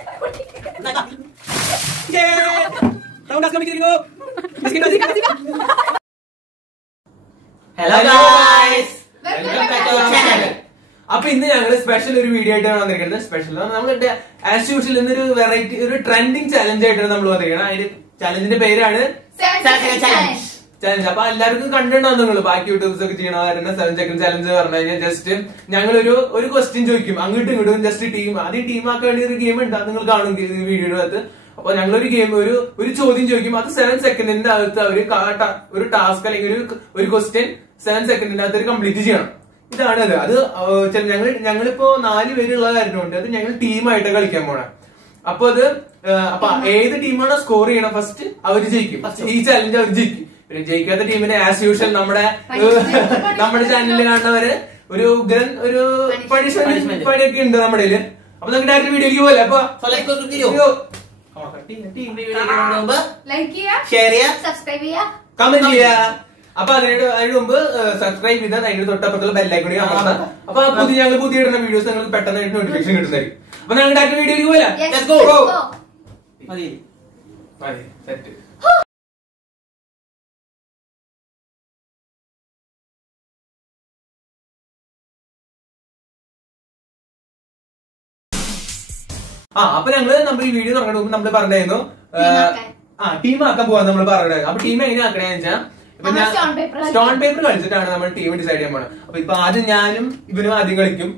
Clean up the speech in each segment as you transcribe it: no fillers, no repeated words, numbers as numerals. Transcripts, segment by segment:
Hello guys, welcome back to our channel. അപ്പൊ ഇന്ന് ഞങ്ങൾ സ്പെഷ്യൽ ഒരു വീഡിയോ ആയിട്ടാണ് വന്നിരിക്കുന്നത്. സ്പെഷ്യൽ നമ്മളുടെ ആസ് യൂഷ്വൽ ഇന്നൊരു വെറൈറ്റി ഒരു ട്രെൻഡിങ് ചലഞ്ച് ആയിട്ടാണ് നമ്മൾ വന്നിരിക്കുന്നത്. അതിന്റെ ചലഞ്ചിന്റെ പേരാണ് ചലഞ്ച്. അപ്പൊ എല്ലാവർക്കും കണ്ടിട്ടുണ്ടോ നിങ്ങൾ ബാക്കി യൂട്യൂബ്സ് ഒക്കെ ചെയ്യണവരുടെ 7 സെക്കൻഡ് ചലഞ്ച് പറഞ്ഞു കഴിഞ്ഞാൽ ജസ്റ്റ് ഞങ്ങൾ ഒരു ക്വസ്റ്റ്യൻ ചോദിക്കും, അങ്ങോട്ടും ഇങ്ങോട്ടും ജസ്റ്റ് ടീം ആദ്യം ടീമാക്കാൻ വേണ്ടി ഒരു ഗെയിം ഉണ്ട്, നിങ്ങൾ കാണും വീഡിയോയുടെ അകത്ത്. അപ്പൊ ഞങ്ങളൊരു ഗെയിം ഒരു ചോദ്യം ചോദിക്കും, അത് 7 സെക്കൻഡിന്റെ അകത്ത് അവര് ഒരു ടാസ്ക് അല്ലെങ്കിൽ ഒരു ക്വസ്റ്റ്യൻ 7 സെക്കൻഡിന്റെ അകത്ത് കംപ്ലീറ്റ് ചെയ്യണം. ഇതാണ് അത്. ഞങ്ങളിപ്പോ 4 പേരുള്ള കാര്യമുണ്ട്, അത് ഞങ്ങൾ ടീമായിട്ട് കളിക്കാൻ പോണേ. അപ്പൊ ഏത് ടീമാണോ സ്കോർ ചെയ്യണം ഫസ്റ്റ് അവര് ജയിക്കും. ഈ ചലഞ്ച് അവർ ജയിക്കും. പിന്നെ ജയിക്കാത്ത ടീമിനെ ആസ് യൂഷ്വൽ നമ്മുടെ ചാനലിൽ കാണുന്നവര് ഒരു പണിഷ്മെന്റ് പണിയൊക്കെ ഉണ്ട് നമ്മുടെ. അപ്പൊ നമുക്ക് ഡയറക്റ്റ് വീഡിയോക്ക് പോലെ. അപ്പൊ കമന്റ് ചെയ്യാ. അപ്പൊ അതിന് മുമ്പ് സബ്സ്ക്രൈബ് ചെയ്താൽ അതിന്റെ തൊട്ടപ്പുറത്തുള്ള ബെല്ലൈക്കൺ അമർത്താം. അപ്പൊ ഞങ്ങൾ പുതിയ ഇടുന്ന വീഡിയോസ് നിങ്ങൾക്ക് പെട്ടെന്ന് നോട്ടിഫിക്കേഷൻ കിട്ടുന്നതായിരിക്കും. അപ്പൊ ഞങ്ങൾ ഡയറക്റ്റ് വീഡിയോക്ക് പോലെ. സെറ്റ്. അപ്പൊ നമ്മൾ ഈ വീഡിയോ തുടങ്ങുന്ന മുമ്പ് നമ്മൾ പറഞ്ഞായിരുന്നു ടീമാക്കാൻ പോവാൻ നമ്മൾ പറഞ്ഞത്. അപ്പൊ ടീം എങ്ങനെ ആക്കണേന്ന് വെച്ചാൽ സ്റ്റോൺ പേപ്പർ കളിച്ചിട്ടാണ് നമ്മൾ ടീം ഡിസൈഡ് ചെയ്യാൻ പോണത്. അപ്പൊ ഇപ്പൊ ആദ്യം ഞാനും ഇവനും ആദ്യം കളിക്കും.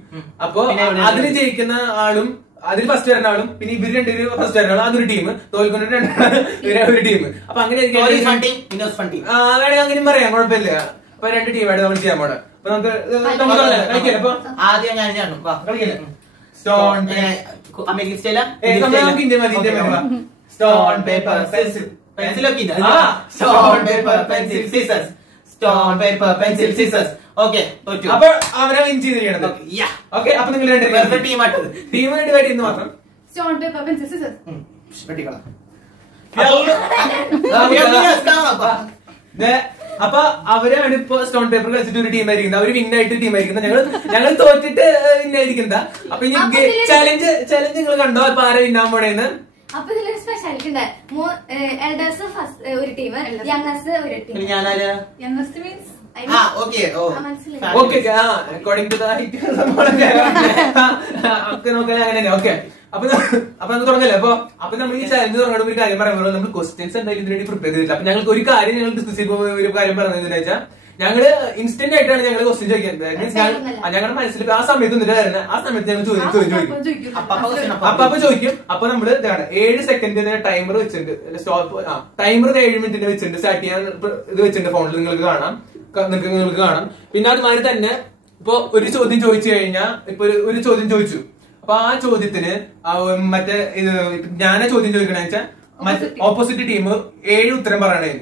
അപ്പൊ അതിൽ ജയിക്കുന്ന ആളും അതിൽ ഫസ്റ്റ് വരുന്ന ആളും പിന്നെ ഇവര് രണ്ടുപേരും ഫസ്റ്റ് വരുന്ന ആളും അതൊരു ടീം, തോൽക്കുന്ന ഒരു ടീം. അപ്പൊ അങ്ങനെ അങ്ങനെയും പറയാം, കുഴപ്പമില്ല. അപ്പൊ 2 ടീമായിട്ട് നമ്മൾ ചെയ്യാൻ പോണത്. അപ്പൊ നമുക്ക് കളിക്കല്ലേ? അപ്പൊ ആദ്യം കളിക്കല്ലേ? Stone paper pencil stone paper pencil Caesar's. Okay, അപ്പൊ അവരെ വിൻ ചെയ്തിരിക്കണത്. ഓക്കെ, അപ്പൊ നിങ്ങൾ ടീമായിട്ട് ഡിവൈഡ് ചെയ്യുന്നു മാത്രം. സ്റ്റോൺ പേപ്പർ പെൻസിൽ സീസേഴ്സ് അപ്പൊ അവരാണ് ഇപ്പൊ സ്റ്റോൺ പേപ്പർ കളിച്ചിട്ട് ഒരു ടീമായിരിക്കുന്നത്. അവര് വിന്നായിട്ട് ടീമായിരിക്കുന്നത്. ഞങ്ങൾ തോറ്റിട്ട് വിന്നായിരിക്കുന്ന. അപ്പൊ ഇനി ചലഞ്ച് നിങ്ങൾ കണ്ടോ? അപ്പൊ ആരെ വിന്നാൻ പോണേന്ന്? അപ്പൊ ഇതിലൊരു സ്പെഷ്യാലിറ്റി ഉണ്ട്. എൽഡേഴ്സ് ഫസ്റ്റ് ഒരു ടീം, യങ്ങേഴ്സ് ഒരു ടീം. യങ്ങേഴ്സ് മീൻസ് അക്കോർഡിംഗ് ടു അങ്ങനെ. ഓക്കെ, അപ്പൊ നമുക്ക് തുടങ്ങല്ലേ? അപ്പൊ നമ്മൾ ഈ ചലഞ്ച് തുടങ്ങുന്ന ഒരു കാര്യം പറയുമ്പോൾ നമ്മൾ ക്വസ്റ്റ്യൻസ് എന്തായാലും ഇതിനുവേണ്ടി പ്രിപ്പയർ ചെയ്തില്ല. അപ്പൊ ഞങ്ങൾക്ക് ഒരു കാര്യം ഞങ്ങൾ ഡിസ്കസ് ചെയ്യുമ്പോൾ ഒരു കാര്യം പറഞ്ഞതെന്ന് വെച്ചാൽ ഞങ്ങള് ഇൻസ്റ്റന്റ് ആയിട്ടാണ് ഞങ്ങൾ ക്വസ്റ്റ്യൻ ചോദിക്കുന്നത്. ഞങ്ങളുടെ മനസ്സിൽ ആ സമയത്ത് ഒന്നിട്ട് തരുന്നത്. ആ സമയത്ത് ഞങ്ങൾ ചോദിക്കും. അപ്പൊ ചോദിക്കും. അപ്പൊ നമ്മള് 7 സെക്കൻഡിന് ടൈമർ വെച്ചിട്ടുണ്ട്. ടൈമർ 7 മിനിറ്റിന് വെച്ചിട്ടുണ്ട്. സ്റ്റാർട്ട് ചെയ്യാൻ ഇത് വെച്ചിട്ടുണ്ട്. ഫോണിൽ നിങ്ങൾക്ക് കാണാം. പിന്നെ അതുമാതിരി തന്നെ ഇപ്പൊ ഒരു ചോദ്യം ചോദിച്ചു കഴിഞ്ഞാൽ ഇപ്പൊ ഒരു ചോദ്യം ചോദിച്ചു. അപ്പൊ ആ ചോദ്യത്തിന് മറ്റേ ഞാനാ ചോദ്യം ചോദിക്കണെന്ന് വെച്ചാൽ ഓപ്പോസിറ്റ് ടീം 7 ഉത്തരം പറയണേ.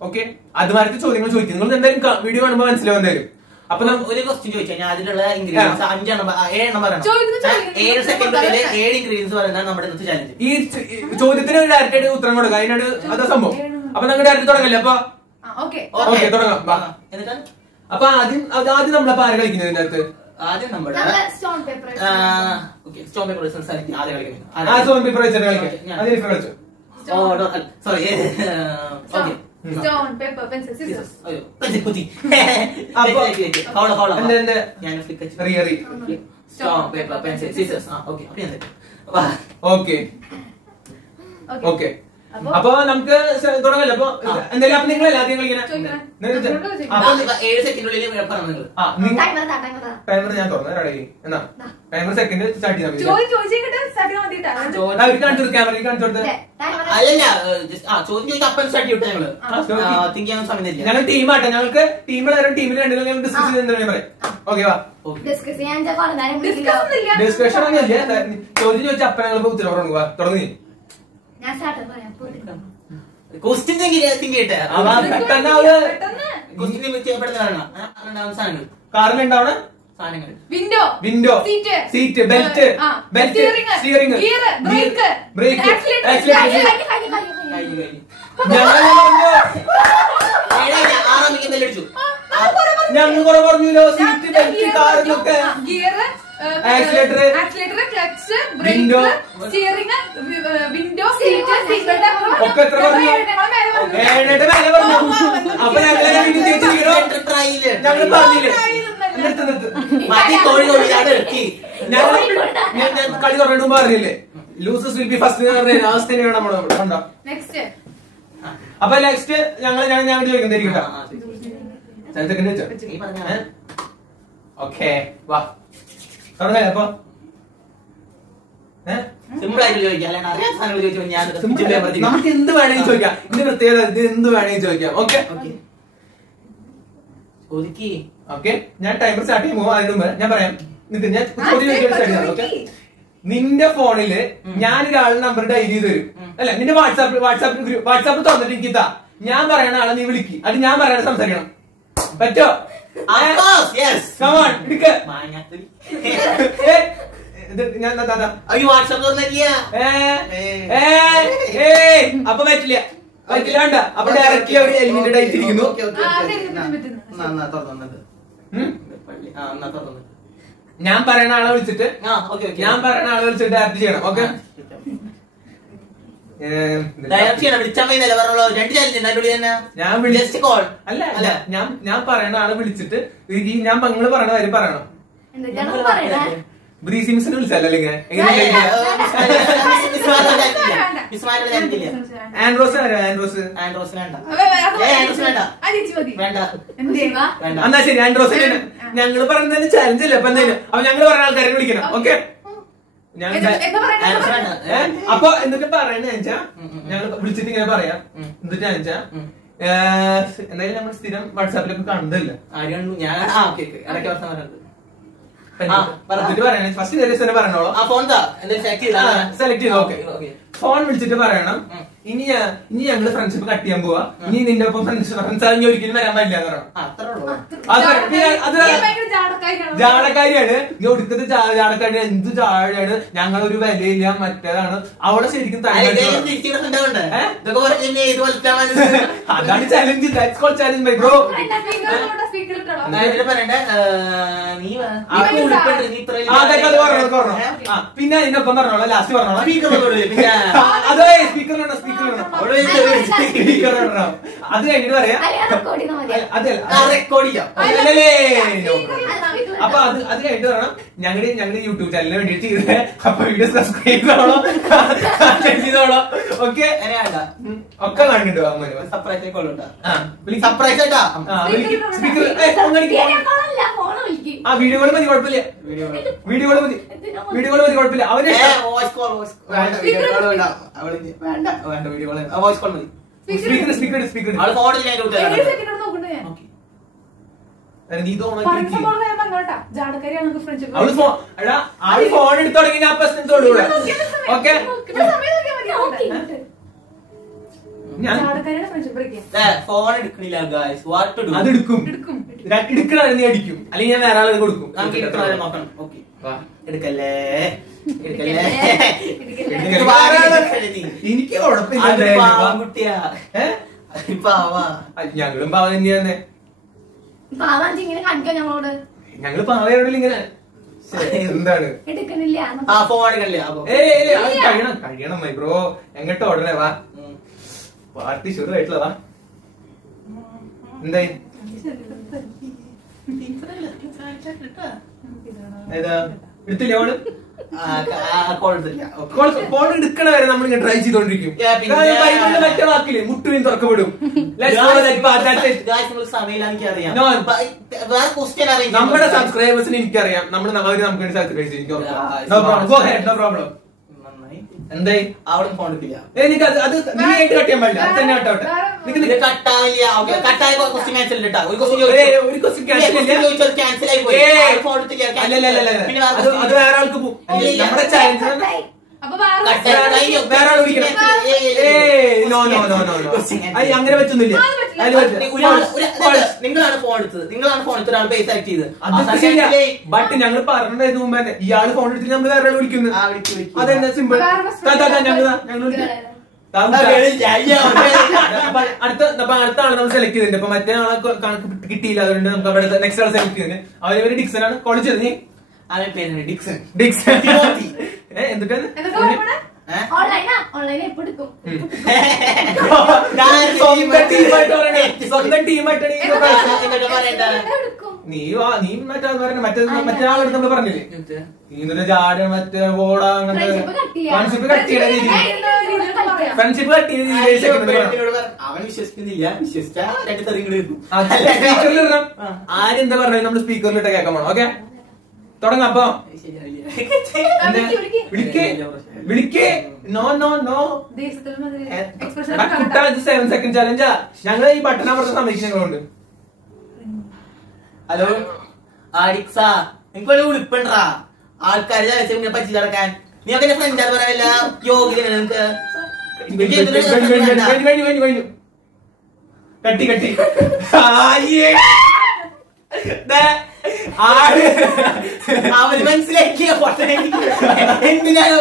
ഓക്കെ, അതുമാതിരി ചോദ്യങ്ങൾ ചോദിക്കും. നിങ്ങൾ എന്തായാലും വീഡിയോ കാണുമ്പോൾ മനസ്സിലാവും എന്തായാലും. അപ്പൊ ഒരു ക്വസ്റ്റ്യൻ ചോദിച്ചാൽ അതിലുള്ള ഇൻഗ്രീഡിയൻസ് 7 പറയണം. 7 സെക്കൻഡിൽ 7 ഇൻഗ്രീഡിയൻസ് പറയുന്നതാണ് നമ്മുടെ ഇന്നത്തെ ചലഞ്ച്. ഈ ചോദ്യത്തിന് ഡയറക്റ്റ് ആയിട്ട് ഉത്തരം കൊടുക്കുക. അതിനാണ് അതാ സംഭവം. അപ്പൊ നമുക്ക് ഡയറക്റ്റ് തുടങ്ങല്ലേ? അപ്പൊ ഓക്കെ, തുടങ്ങാം. അപ്പൊ ആദ്യം നമ്മളപ്പോ ആരെ കളിക്കുന്നത് ഇതിനകത്ത്? ആദ്യം നമ്മുടെ സ്റ്റോൺ പേപ്പർ വെച്ചിട്ട് കളിക്കാം. കളിച്ചു. Sorry, stone paper pencil Caesar's. Stone paper pencil Caesar's. Okay, അപ്പൊ നമുക്ക് തുടങ്ങല്ലോ. അപ്പൊ എന്തായാലും നിങ്ങളല്ല ആദ്യം കളിക്കണം. 7 സെക്കൻഡിനുള്ളിൽ പറഞ്ഞു. ടൈമർ ഞാൻ തുറന്നു. എന്നാ ടൈമർ സെക്കൻഡ് സ്റ്റാർട്ട് ചെയ്യാൻ ക്യാമറ കാണിച്ചു കൊടുത്തത്. ഞങ്ങൾ ടീമാട്ടെ. ഞങ്ങൾക്ക് ടീമിൽ രണ്ടും ഡിസ്കസ് ചെയ്ത് പറയാം. ഓക്കെ, വാ. ഡിസ്കഷൻ ഒന്നുമില്ല. ചോദ്യം ചോദിച്ചാൽ അപ്പൊ ഞങ്ങൾ ഉത്തരം പറഞ്ഞു. തുടങ്ങി. ക്വസ്റ്റ്യൻ കാറിലുണ്ടാവണ സാധനങ്ങൾ: window, seat, belt, steering, brake, ഞങ്ങൾ കുറെ പറഞ്ഞല്ലോ. സീറ്റ്, ബെൽറ്റ്, കാറിലൊക്കെ accelerator, clutch, brake, steering, window, seat, seat ഒക്കെ എത്ര പറഞ്ഞു? 7 വില പറഞ്ഞു. അപ്പൊ ഞങ്ങള് പറഞ്ഞില്ലേ ഞാൻ കളി തുടങ്ങിയിട്ട് പറഞ്ഞില്ലേ ലൂസേഴ്സ് വിൽ ബി ഫസ്റ്റ് അവസ്ഥ തന്നെയാണ് നമ്മള് കണ്ടോ. അപ്പൊ നെക്സ്റ്റ് ഞങ്ങൾ ചോദിക്കുന്നതായിരിക്കും. ഓക്കെ വാ തുടങ്ങാം. അപ്പൊ സിമ്പിൾ ആയിട്ട് ചോദിക്കാം, നമുക്ക് എന്ത് വേണമെങ്കിൽ ചോദിക്കാം. ഇതിന്റെ പ്രത്യേകത ഇത് എന്ത് വേണമെങ്കിൽ ചോദിക്കാം. ഓക്കെ ഓക്കെ ഞാൻ ടൈമർ സ്റ്റാർട്ട് ചെയ്യുമ്പോ അതിന് മുമ്പ് ഞാൻ പറയാം. ഞാൻ ഓക്കെ നിന്റെ ഫോണില് ഞാനൊരാളുടെ നമ്പർ ഡയൽ ചെയ്ത് തരും അല്ല, നിന്റെ വാട്സാപ്പിൽ തുറന്നിട്ട് എനിക്ക് ഇതാ ഞാൻ പറയണ ആളെ നീ വിളിക്ക്, അത് ഞാൻ പറയണ സംസാരിക്കണം. പറ്റോ? അപ്പൊ പറ്റില്ല പറ്റില്ലാണ്ട. അപ്പൊ ഡയറക്റ്റ്ലി അവിടെ എലിമിനേറ്റഡ് ആയിട്ടിരിക്കുന്നു. ഞാൻ പറയണ ആളെ വിളിച്ചിട്ട് ഡയറക്റ്റ് ചെയ്യണം. ഓക്കെ ഞാൻ പറയണ ആളെ വിളിച്ചിട്ട് ഞാൻ നിങ്ങൾ പറയണ കാര്യം പറയണം. ബ്രീസിംഗ്സിന് വിളിച്ചല്ലേ ആൻഡ്രോസ് എന്നാ ശരി ആൻഡ്രോസിന് ഞങ്ങള് പറയുന്നതിന് ചലഞ്ച് അല്ലേ. അപ്പൊ എന്തായാലും അപ്പൊ ഞങ്ങള് പറയുന്ന ആൾക്കാരെ വിളിക്കണം. ഓക്കെ അപ്പൊ എന്നിട്ട് പറയണെന്ന് വെച്ചാ ഞങ്ങൾ വിളിച്ചിട്ട് ഇങ്ങനെ പറയാം. എന്നിട്ട് വെച്ചാ എന്തായാലും നമ്മൾ സ്ഥിരം വാട്സാപ്പിലൊക്കെ കണ്ടല്ല. ഫസ്റ്റ് തന്നെ പറഞ്ഞോളൂ. സെലക്ട് ചെയ്തു. ഓക്കെ ഫോൺ വിളിച്ചിട്ട് പറയണം ഇനി ഞങ്ങള് ഫ്രണ്ട്ഷിപ്പ് കട്ട് ചെയ്യാൻ പോവാ. ഇനി നിന്റെ ഒപ്പം ഫ്രണ്ട്സ് ആണെങ്കിൽ ഒരിക്കലും വരാൻ പറ്റില്ല എന്ന് പറയണം. അത് ജാടക്കാരിയാണ്. നീ ഒടുക്കത്തെ ജാടക്കാരി എന്ത് ജാടയാണ്. ഞങ്ങളൊരു വിലയില്ല മറ്റേതാണ്. അവളെ ശരിക്കും അതാണ് challenge. That's called challenge by bro. പിന്നെ അതിനൊപ്പം പറഞ്ഞോളാം. ലാസ്റ്റ് പറഞ്ഞോളാം. അതെ സ്പീക്കറിലുണ്ടോ? സ്പീക്കറിലുണ്ടോ? അത് കഴിഞ്ഞിട്ട് പറയാം. അപ്പൊ അത് കഴിഞ്ഞിട്ട് പറയണം ഞങ്ങളുടെ യൂട്യൂബ് ചാനലിന് വേണ്ടിട്ട് ചെയ്ത്. അപ്പൊ വീഡിയോ സബ്സ്ക്രൈബ് ചെയ്തോളോ. ഓക്കെ ഒക്കെ കാണിക്കണ്ടോ? ആ വീഡിയോ കോൾ മതി കുഴപ്പമില്ല. വീഡിയോ കോൾ മതി കുഴപ്പമില്ല. അവര് ഫോൺ എടുത്തു തുടങ്ങി ഞാൻ പ്രശ്നത്തോടു കൂടെ. ഓക്കെ ഫോൺ എടുക്കണില്ല. അത് എടുക്കും. എടുക്കണ നീ അടിക്കും അല്ലെങ്കിൽ ഞാൻ വേറെ ആളെ കൊടുക്കും. നോക്കണം. ഓക്കെ എടുക്കല്ലേ എനിക്ക് കുഴപ്പമില്ല. ഞങ്ങളും പാവ തന്നെയാന്നെ. ഞങ്ങള് പാവയോടില്ല ഇങ്ങനെ എന്താണ് കഴിയണം ബ്രോ. എങ്ങോട്ട് ഓർഡറേ വാ. പാർട്ടി ശുരുവായിട്ടുള്ള വാ. എന്തായി ഏതാ എടുത്തില്ല ഫോൺ എടുക്കണ വരെ നമ്മളിങ്ങനെ ട്രൈ ചെയ്തോണ്ടിരിക്കും. മറ്റേ വാക്കില് മുട്ടുവിൻ തുറക്കപ്പെടും. നമ്മുടെ സബ്സ്ക്രൈബേഴ്സിന് എനിക്കറിയാം. അവര് നമുക്ക് വേണ്ടി സബ്സ്ക്രൈബ് ചെയ്യും. No problem. എന്തായി അവിടെ ഫോൺ എടുക്കില്ല. എനിക്ക് അത് നീ ആയിട്ട് കട്ട് ചെയ്യാൻ പാടില്ല. അത് തന്നെ കട്ടോട്ടെ. അത് വേറെ ആൾക്ക് പോകും. നമ്മുടെ ചാലഞ്ച് വേറെ ആൾ വിളിക്കണം. അങ്ങനെ പറ്റുന്നില്ല. നിങ്ങളാണ് ഫോൺ എടുത്തത് ഒരാൾ പൈസ ആക്ട് ചെയ്ത്. ബട്ട് ഞങ്ങൾ പറഞ്ഞതിന് മുമ്പ് തന്നെ ഇയാള് ഫോൺ എടുത്തിട്ട് നമ്മൾ വേറെ ആൾ വിളിക്കുന്നു. അതെന്താ സിമ്പിൾ. അടുത്ത ആളെ നമ്മൾ സെലക്ട് ചെയ്തിട്ടുണ്ട്. അപ്പൊ മറ്റേ ആളെ കണക്ക് കിട്ടിയില്ല. അതുകൊണ്ട് നമുക്ക് അവിടെ നെക്സ്റ്റ് ആളെ സെലക്ട് ചെയ്തിട്ടുണ്ട്. അവര് ഡിക്സൺ ആണ് കോൾ ചെയ്ത്. അവൻ പേര് ഡിക്സൺ. ഡിക്സൺ. തിമോത്തി. എന്തൊക്കെയാണ് ഓൺലൈൻ എപ്പോ എടുക്കും? സ്വന്തം ടീമായിട്ടാണ് എടുക്കും. നീ മറ്റേ ആളെടുത്ത് നമ്മള് പറഞ്ഞില്ലേ ഇന്നലെ ജാട മറ്റേ ഓട അങ്ങനത്തെ ഫ്രണ്ട്ഷിപ്പ് കട്ട് ചെയ്യണ രീതി ഫ്രണ്ട്ഷിപ്പ് കട്ട് ചെയ്ത രീതിയിലേക്ക് അവൻ വിശ്വസിക്കുന്നില്ല. വിശ്വസിച്ചാ രണ്ട് തെറിങ്ങട് കിട്ടും. സ്പീക്കറിൽ ഇടണം. ആരെന്താ പറഞ്ഞത് നമ്മള് സ്പീക്കറിലിട്ട് കേൾക്കാൻ പോണം. ഓക്കെ തുടങ്ങാം. അപ്പൊ വിളിക്കേ. നോ നോ നോ 7 സെക്കൻഡ് ചാലഞ്ചാ. ഞങ്ങള് ഈ ബട്ടൺ അമർത്തുന്ന സമയത്ത് ഞങ്ങളുണ്ട്. ഹലോ ആരിക്സ, എനിക്ക് ഒരു ഉടുപ്പണ്ടാ ആൾക്കാര് ഇങ്ങനെ പറ്റി നടക്കാൻ. നീ ഒക്കെ എന്റെ ഫ്രണ്ടാണ് പറയാനില്ല. യോഗിയാണ് നിനക്ക്. കട്ടി കട്ടി അവന് മനസ്സിലാക്കിയ എന്തിനാണ്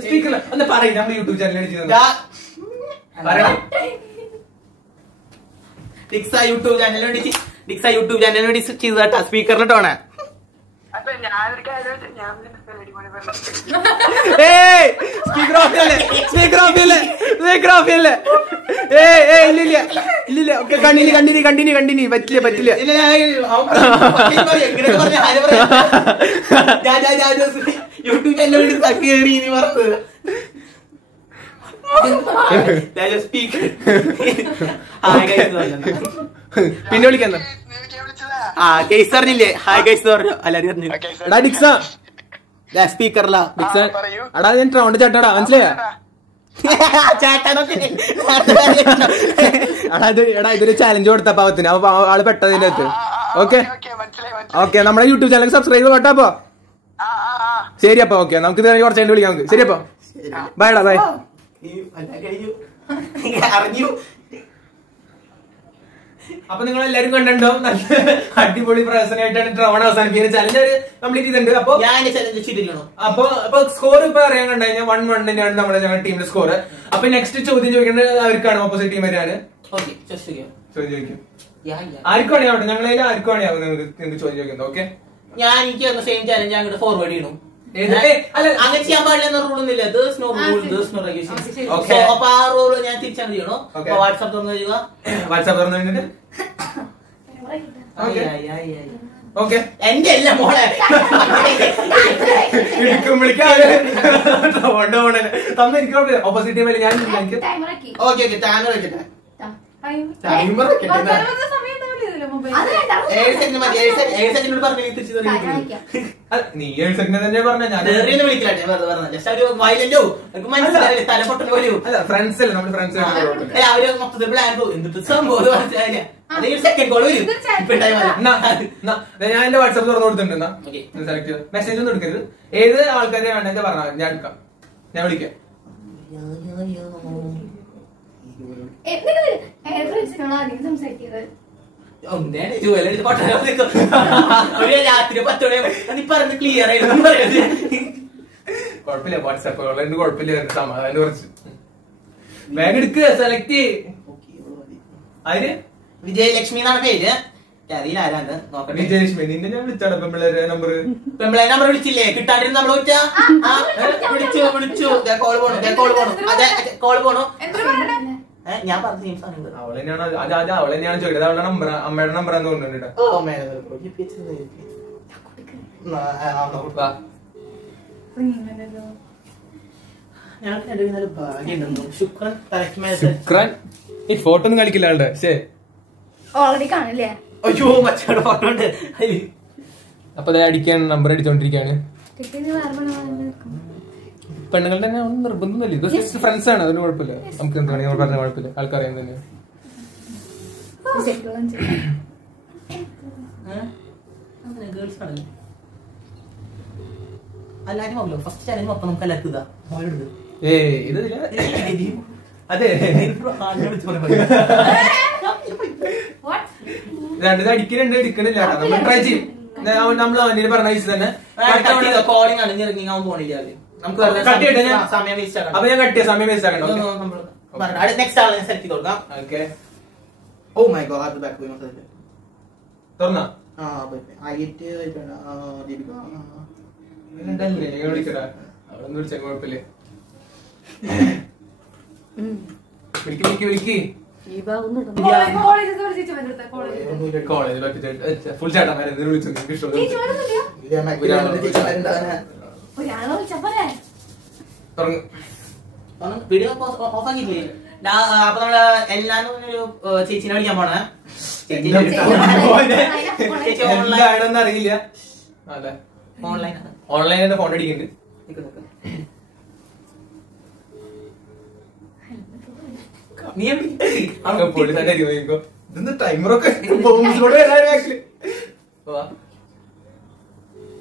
സ്പീക്കർ ഒന്ന് പറയും. നമ്മൾ യൂട്യൂബ് ചാനലിൽ ചെയ്തത് ഡിക്സ യൂട്യൂബ് ചാനലിന് വേണ്ടി ചെയ്തതാ. സ്പീക്കറിലിട്ടോണേ. കണ്ടിന്യൂ പറ്റില്ല യൂട്യൂബ് ചാനലിന് വേണ്ടി കയറി ഇനി മറന്നത്. പിന്നെ വിളിക്കാൻ കേസ് അറിഞ്ഞില്ലേ? ഹായ് ഗൈസ് പറഞ്ഞു. എല്ലാരും അറിഞ്ഞു. സ്പീക്കറിലാ എടാ ഞാൻ ട്രൗണ്ട് ചാട്ടാടാ മനസ്സിലായാ? എടാ ഇതൊരു ചാലഞ്ച് കൊടുത്ത പാവത്തിന്. അപ്പൊ ആള് പെട്ടതിന്റെ അകത്ത്. ഓക്കെ നമ്മുടെ യൂട്യൂബ് ചാനൽ സബ്സ്ക്രൈബ് കേട്ടോ. അപ്പൊ ശരി. അപ്പൊ ഓക്കെ നമുക്ക് ഇത് കുറച്ച് കഴിഞ്ഞ് വിളിക്കാം നമുക്ക്. ശരി അപ്പൊ ബൈഡാ ബൈ. അറിഞ്ഞു. അപ്പൊ നിങ്ങൾ എല്ലാരും കണ്ടിട്ടുണ്ടാവും. നല്ല അടിപൊളി പ്രസനായിട്ടാണ് ട്രവൺ അവസാനിപ്പിക്കുന്ന ചലഞ്ച് കംപ്ലീറ്റ് ചെയ്തിട്ടുണ്ട്. അപ്പൊ സ്കോർ ഇപ്പൊ അറിയാൻ കണ്ടുകഴിഞ്ഞാൽ 1-1 തന്നെയാണ് നമ്മുടെ ഞങ്ങളുടെ ടീമിന്റെ സ്കോർ. അപ്പൊ നെക്സ്റ്റ് ചോദ്യം ചോദിക്കേണ്ടത് അവർക്കാണ്, ഓപ്പോസിറ്റ് ടീമിനാണ്. ചോദ്യം ആർക്കും ആണോ? ഞങ്ങളതിൽ ആർക്കും ആണോ നിങ്ങൾക്ക് ചോദ്യം ചോദിക്കുന്നത്? ഓക്കെ ഞാൻ എനിക്ക് സെയിം ചാലഞ്ച് അങ്ങോട്ട് ഫോർവേഡ് ചെയ്യണം. അങ്ങനെ ചെയ്യാൻ പാടില്ല റൂളൊന്നുമില്ല. അപ്പൊ ആ റൂൾ ഞാൻ തിരിച്ചാണ് ചെയ്യണോ? വാട്സാപ്പ് തുറന്നു വരിക. വാട്സാപ്പ് തുറന്നു കഴിഞ്ഞിട്ട് എന്റെ അല്ല മോളെ ഓപ്പോസിറ്റ് ടീമിൽ ഞാൻ ഓക്കെ ടൈമർ വെക്കട്ടെ. നീ 7 സെക്കൻഡ് തന്നെ പറഞ്ഞ ഞാൻ തലപ്പൊട്ടൽ പോലും ഫ്രണ്ട്സ് അല്ല നമ്മുടെ ഫ്രണ്ട്സ്. അവര് മൊത്തത്തിൽ പ്ലാൻ പോകും. എന്നിട്ട് സംഭവം മനസ്സിലായില്ല. സെക്കൻഡ് കോൾ വരും. ഞാൻ എന്റെ വാട്സാപ്പ് തുറന്നു കൊടുത്തിട്ടുണ്ട്. സെലക്ട് ചെയ്ത് മെസ്സേജ് ഒന്നും എടുക്കരുത്. ഏത് ആൾക്കാരെ വേണ്ടെന്ന് പറഞ്ഞാൽ ഞാൻ എടുക്കാം. ഞാൻ വിളിക്കാം. രാത്രി 10 മണി പറഞ്ഞ് ക്ലിയർ ആയിരുന്നു പറയുന്നത്. കുഴപ്പമില്ല, വാട്സാപ്പ് കുഴപ്പമില്ല. സമാധാനം കുറച്ച് വേഗം എടുക്കുക. സെലക്ട് അതിന് വിജയലക്ഷ്മി എന്നാണ് പേര്. അറിയില്ല ആരാണ് നോക്കട്ടെ. വിജയലക്ഷ്മി നിന്നെ ഞാൻ വിളിച്ചാണ് പെമ്പിള്ളേരെ നമ്പർ. പെമ്പിള്ളേരെ നമ്പർ വിളിച്ചില്ലേ? കിട്ടാണ്ടിരുന്ന നമ്മൾ വിളിച്ചു. കോള് പോണു. ഞാൻ പറഞ്ഞു അവളെ തന്നെയാണ് ചോദിച്ചത്. അവളുടെ നമ്പർ അമ്മയുടെ നമ്പർ എന്ന് തോന്നുന്നുണ്ട്. ശുക്രൻ ഈ ഫോട്ടോ ഒന്നും കളിക്കില്ല ആളുടെ. ഓൾറെഡി കാണില്ലേ? അയ്യോ മറ്റേ ഫോട്ടോ ഉണ്ട്. അപ്പൊ അടിക്കാൻ നമ്പർ അടിച്ചോണ്ടിരിക്കാണ്. പെണ്ണുങ്ങൾ തന്നെ നിർബന്ധമല്ല. ഇത് ജസ്റ്റ് ഫ്രണ്ട്സ് ആണ്. അതിന് കുഴപ്പമില്ല. നമുക്ക് എന്ത് വേണമെങ്കിൽ പറഞ്ഞ കുഴപ്പമില്ല. ആൾക്കറിയാൻ തന്നെ. ഫസ്റ്റ് ചാലഞ്ച് മൊത്തം നമുക്ക് എല്ലാവർക്കും ഇതാ. അതെ രണ്ടത് അടിക്കുന്നുണ്ട്, എടുക്കണില്ല. നമ്മൾ ട്രൈ ചെയ്യും. നമ്മൾ അവന് പറഞ്ഞ കേസ് തന്നെ കോളിംഗ് ആണ്. ഇറങ്ങിയാൻ പോണില്ല. നമുക്ക് സമയം വേസ്റ്റ് ആക്കണം. അപ്പൊ ഞാൻ കട്ടിയ സമയം വേസ്റ്റ് ആക്കണം. നെക്സ്റ്റ് ആളെ സെലക്ട് ചെയ്ത് കൊടുക്കാം. ഓക്കെ ഓ മൈ ഗോഡ് അത് ബാക്ക് പോയി മൊത്തം തുറന്നാ ആയിട്ട് ദീപിക വിളിക്കടാ അവിടെ ഒന്ന് വിളിച്ചാൽ കുഴപ്പമില്ലേ വിളിക്ക് ഈ കോളേജിൽ വിളിച്ചു വന്നിട്ട് കോളേജ് ഫുൾ ചേട്ടന്മാരെ എന്തിനു വിളിച്ചു എനിക്ക് ഇഷ്ടമുള്ള ഒരാളെ വിളിച്ചപ്പോരെ തുറന്ന് വീഡിയോ ഓഫ് ആക്കിയില്ലേ അപ്പൊ നമ്മള് എല്ലാരും ഒരു ചേച്ചിനെ വിളിക്കാൻ പോണേ ചേച്ചി എന്താണെന്ന് അറിയില്ല അല്ല ഓൺലൈനാണ് ഓൺലൈനായിട്ട് ഫോൺ അടിക്കുന്നുണ്ട് നീ ഇതെന്ത് ടൈമറൊക്കെ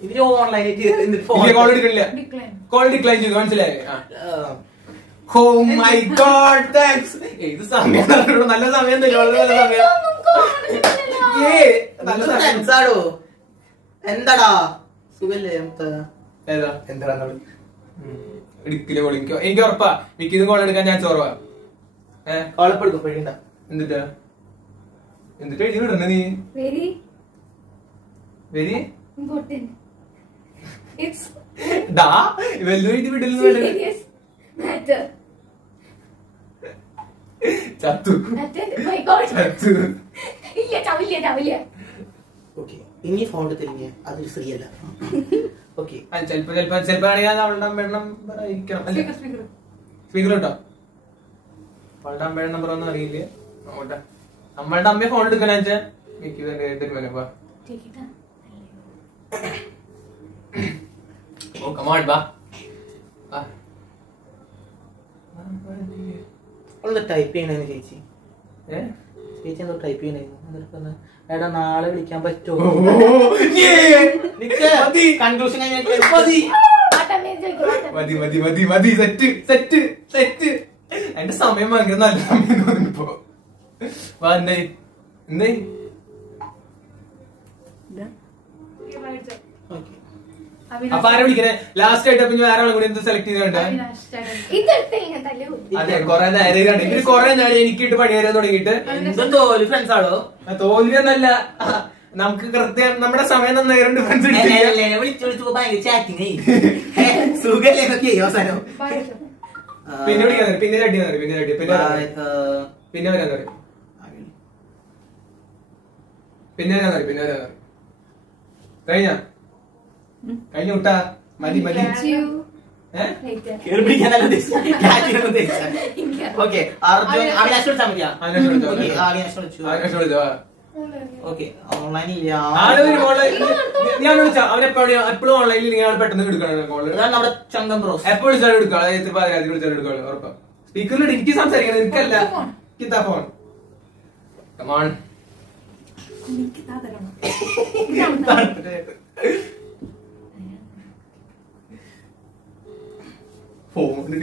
ഇതിന് ഓൺലൈനായിട്ട് കോൾ എടുക്കണില്ല കോൾ ഡിക്ലൈൻ ചെയ്തു മനസ്സിലായേ ഓ മൈ ഗോഡ് താങ്ക്സ് ഏത് സമയം നല്ല സമയം തന്നെ വളരെ നല്ല സമയം നല്ല സമയം ഫ്രണ്ട്സാടോ എന്താടാ സുഖല്ലേ ഏതാ എന്താ എടുക്കില്ല കോൾ എനിക്ക് ഉറപ്പാ മിക്കത് കോൾ എടുക്കാൻ ഞാൻ ചോറവാ കോളപ്പെടുക്കും പേടിണ്ട എന്നിട്ടാ എന്നിട്ട് എഴുതി വിടണ നീ വെരി വെരി ഇമ്പോർട്ടന്റ് ഇറ്റ്സ് ഡാ ഇവല്ലോ എഴുതി വിടില്ല സീരിയസ് മാറ്റർ ചത്തു മൈ ഗോഡ് ചത്തു ഇല്ല ചാവില്ല ഓക്കെ ഇനി ഫോൺ എടുത്തില്ലേ അതൊരു സ്ത്രീ അല്ല ഓക്കെ ചെലപ്പോ ആണെങ്കിൽ അവളുടെ അമ്മയുടെ നമ്പർ ആയിരിക്കണം അല്ലേ സ്പീക്കർ കേട്ടോ അവളുടെ അമ്മയുടെ നമ്പർ ഒന്നും അറിയില്ല നോക്കട്ടെ നമ്മളുടെ അമ്മയെ ഫോൺ എടുക്കണ വെച്ചാ എനിക്ക് തരുമല്ലോ ഓ കമാൺ ബാ ടൈപ്പ് ചെയ്യണേന്ന് ചേച്ചി ചേച്ചി എന്തോ ടൈപ്പ് ചെയ്യണേന്ന് എടാ നാളെ വിളിക്കാൻ പറ്റുമോ കൺക്ലൂഷൻ മതി സെറ്റ് എന്റെ സമയം ഭയങ്കര നല്ല സമയം തോന്നിപ്പോ വാ എന്തായി എന്തായി അപ്പൊ ആരെ വിളിക്കണേ ലാസ്റ്റ് ആയിട്ട് അപ്പൊ ആരാളും കൂടി എന്ത് സെലക്ട് ചെയ്തോണ്ട് അതെ കൊറേ നേരം എനിക്ക് കൊറേ നേരം എനിക്കിട്ട് പണി വരാൻ തുടങ്ങിയിട്ട് എന്തും തോൽവി ഫ്രണ്ട്സ് ആണോ തോൽവി എന്നല്ല നമുക്ക് കൃത്യം നമ്മുടെ സമയം നന്നായി ഡിഫറൻസ് വിളിച്ചു ഭയങ്കര ചാറ്റിങ് സുഖല്ലേ എന്നൊക്കെ അവസാനം പിന്നെ വിളിക്കാൻ പിന്നെ ചട്ടി പിന്നെ വരാൻ പറയും പിന്നെ വരാൻ പറയും പിന്നെ വരാൻ പറയും കഴിഞ്ഞ വിട്ടാ മതി ഓക്കെ അർജുൻ അവിനാശ് വിളിച്ചാൽ മതിയാ അവിനാശ് വിളിച്ചു ഓക്കെ ഓൺലൈൻ ഇല്ല ഞാൻ വിളിച്ച അവനെപ്പോഴും ഓൺലൈനിൽ നിങ്ങൾ പെട്ടെന്ന് എടുക്കണം കോള് നമ്മുടെ ചങ്കം ബ്രോസ് എപ്പോ വിളിച്ചാലും എടുക്കാം അതായത് പാതിരാത്രി വിളിച്ചാലും എടുക്കാം ഉറപ്പാ സ്പീക്കറിൽ എനിക്ക് സംസാരിക്കണം എനിക്കല്ല കിത്താ ഫോൺ കമാൺ ഫോൺ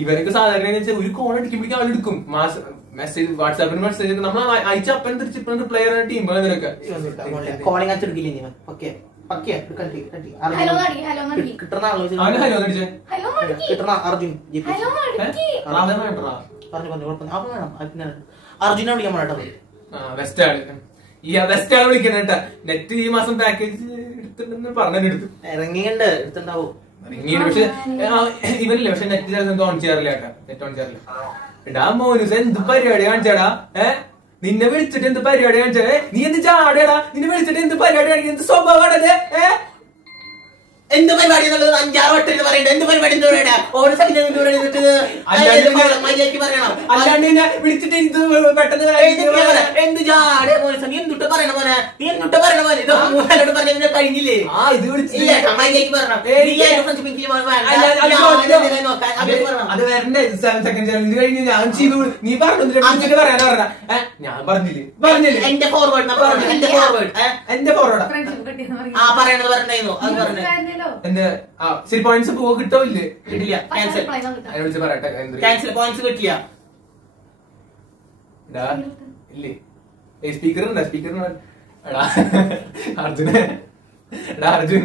ഇവരൊക്കെ സാധാരണ ഒരു കോൾ അടിക്കുമ്പോഴേക്കും അവരെടുക്കും മെസ്സേജ് വാട്സാപ്പിന് മെസ്സേജ് നമ്മൾ അയച്ച അപ്പം തിരിച്ച് ഇപ്പം റിപ്ലൈ ചെയ്യുന്ന ടീം ഇവരൊക്കെ കോളിംഗ് അടിക്കില്ല കിട്ടുന്ന അവന് ഹലോ അടിച്ചേ കിട്ടണ അർജുൻ അർജുനെ വിളിക്കാൻ പോണേട്ടോ വെസ്റ്റ് ആള് ഈ വെസ്റ്റ് ആള് വിളിക്കണ കേട്ടാ നെറ്റ് ഈ മാസം പാക്കേജ് എടുത്തിട്ടുണ്ടെന്ന് പറഞ്ഞെടുത്തു ഇറങ്ങിയുണ്ട് എടുത്തുണ്ടാവും പക്ഷെ ഇവരില്ല പക്ഷെ നെറ്റ് ഓൺ ചെയ്യാറില്ല കേട്ടാ നെറ്റ് ഓൺ ചെയ്യാറില്ല എടാ മോനുസ് എന്ത് പരിപാടി കാണിച്ചാടാ നിന്നെ വിളിച്ചിട്ട് എന്ത് പരിപാടി കാണിച്ചാ നീ എന്ത് ചാടേടാ നിന്നെ വിളിച്ചിട്ട് എന്ത് പരിപാടി കാണിക്കുക എന്ത് സ്വഭാവമാണത് എന്ത് പരിപാടി എന്നുള്ളത് 5-6 വട്ടം പറയണ്ട എന്ത് പരിപാടി എന്ന് പറയണ ഓരോ സ്ഥലത്ത് പറയണം അല്ലാണ്ട് നിന്നെ വിളിച്ചിട്ട് ഇത് പെട്ടെന്ന് എന്ത് ചാടേ മോനെ നീ എന്തുട്ട് പറയണ പോലെ നീ എന്തുട്ട് പറയണ പോലെ ഇത് മൂന്നാലോട് പറഞ്ഞ കഴിഞ്ഞില്ലേ ഇത് വിളിച്ചില്ല അമ്മയിലേക്ക് പറയണം അത് വരണ്ടേ 7 സെക്കൻഡ് ചാലഞ്ച് കഴിഞ്ഞ് ഞാൻ ചെയ്തു നീ പറഞ്ഞു പറയാനാ പറഞ്ഞ ഞാൻ പറഞ്ഞില്ലേ എന്റെ ഫോർവേഡ് എന്റെ ഫോർവേഡ് ആ പറയണത് പറഞ്ഞായിരുന്നു അത് പറഞ്ഞു എന്റെ ശരി പോയിന്റ്സ് പോവാ കിട്ടില്ല കിട്ടില്ല ക്യാൻസൽ അതിനെ വിളിച്ച് പറയട്ടെ ക്യാൻസൽ പോയിന്റ്സ് കിട്ടില്ല ഇല്ലേ സ്പീക്കർ എടാ അർജുന എടാ അർജുൻ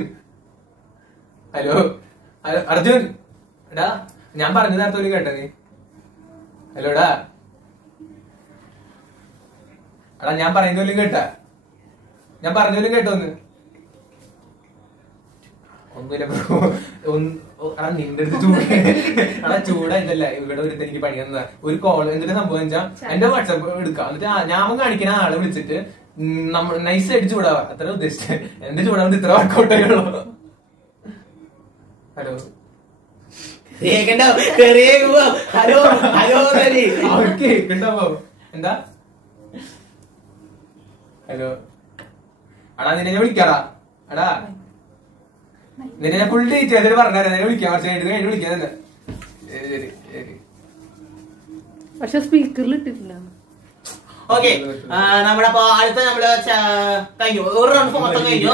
ഹലോ അർജുൻ എടാ ഞാൻ പറഞ്ഞ നേരത്തെ ഒരു കേട്ട നീ ഹലോടാ എടാ ഞാൻ പറയുന്നതിലും കേട്ടാ, ഞാൻ പറഞ്ഞതിലും കേട്ടോന്ന്. ഒന്നുമില്ല ബ്രോ, എടാ നിന്റെ അടുത്ത് എടാ ചൂടായിട്ടല്ല ഇവിടെ ഒരു എനിക്ക് പണി തന്നതാ. ഒരു കോൾ എന്നിട്ട് സംഭവം വെച്ചാൽ എന്റെ വാട്സാപ്പ് എടുക്കാം, എന്നിട്ട് ഞാൻ കാണിക്കുന്ന ആളെ വിളിച്ചിട്ട് നമ്മൾ നൈസായിട്ട് ചൂടാവാ, അത്ര ഉദ്ദേശിച്ചത്. എന്റെ ചൂടാവുന്നത് ഇത്ര വർക്കൗട്ട് ആയുള്ളൂ. ഹലോ അവർക്ക് കേൾക്കണ്ടാവോ? എന്താ ഹലോ എടാ നിന്നെ ഞാൻ വിളിക്കാടാ. എടാ നിന്നെ ഞാൻ ഫുൾ ഡീറ്റെയിൽ പറഞ്ഞുതരാം. നിന്നെ വിളിക്കാം, കുറച്ച് കഴിഞ്ഞ് വിളിക്കാൻ തന്നെ. ശരി ശരി. പക്ഷെ സ്പീക്കറിൽ ഇട്ടിട്ടില്ല. ഓക്കെ നമ്മുടെ അപ്പൊ അടുത്ത നമ്മള് കഴിഞ്ഞു, ഒരു റൗണ്ട് മൊത്തം കഴിഞ്ഞു.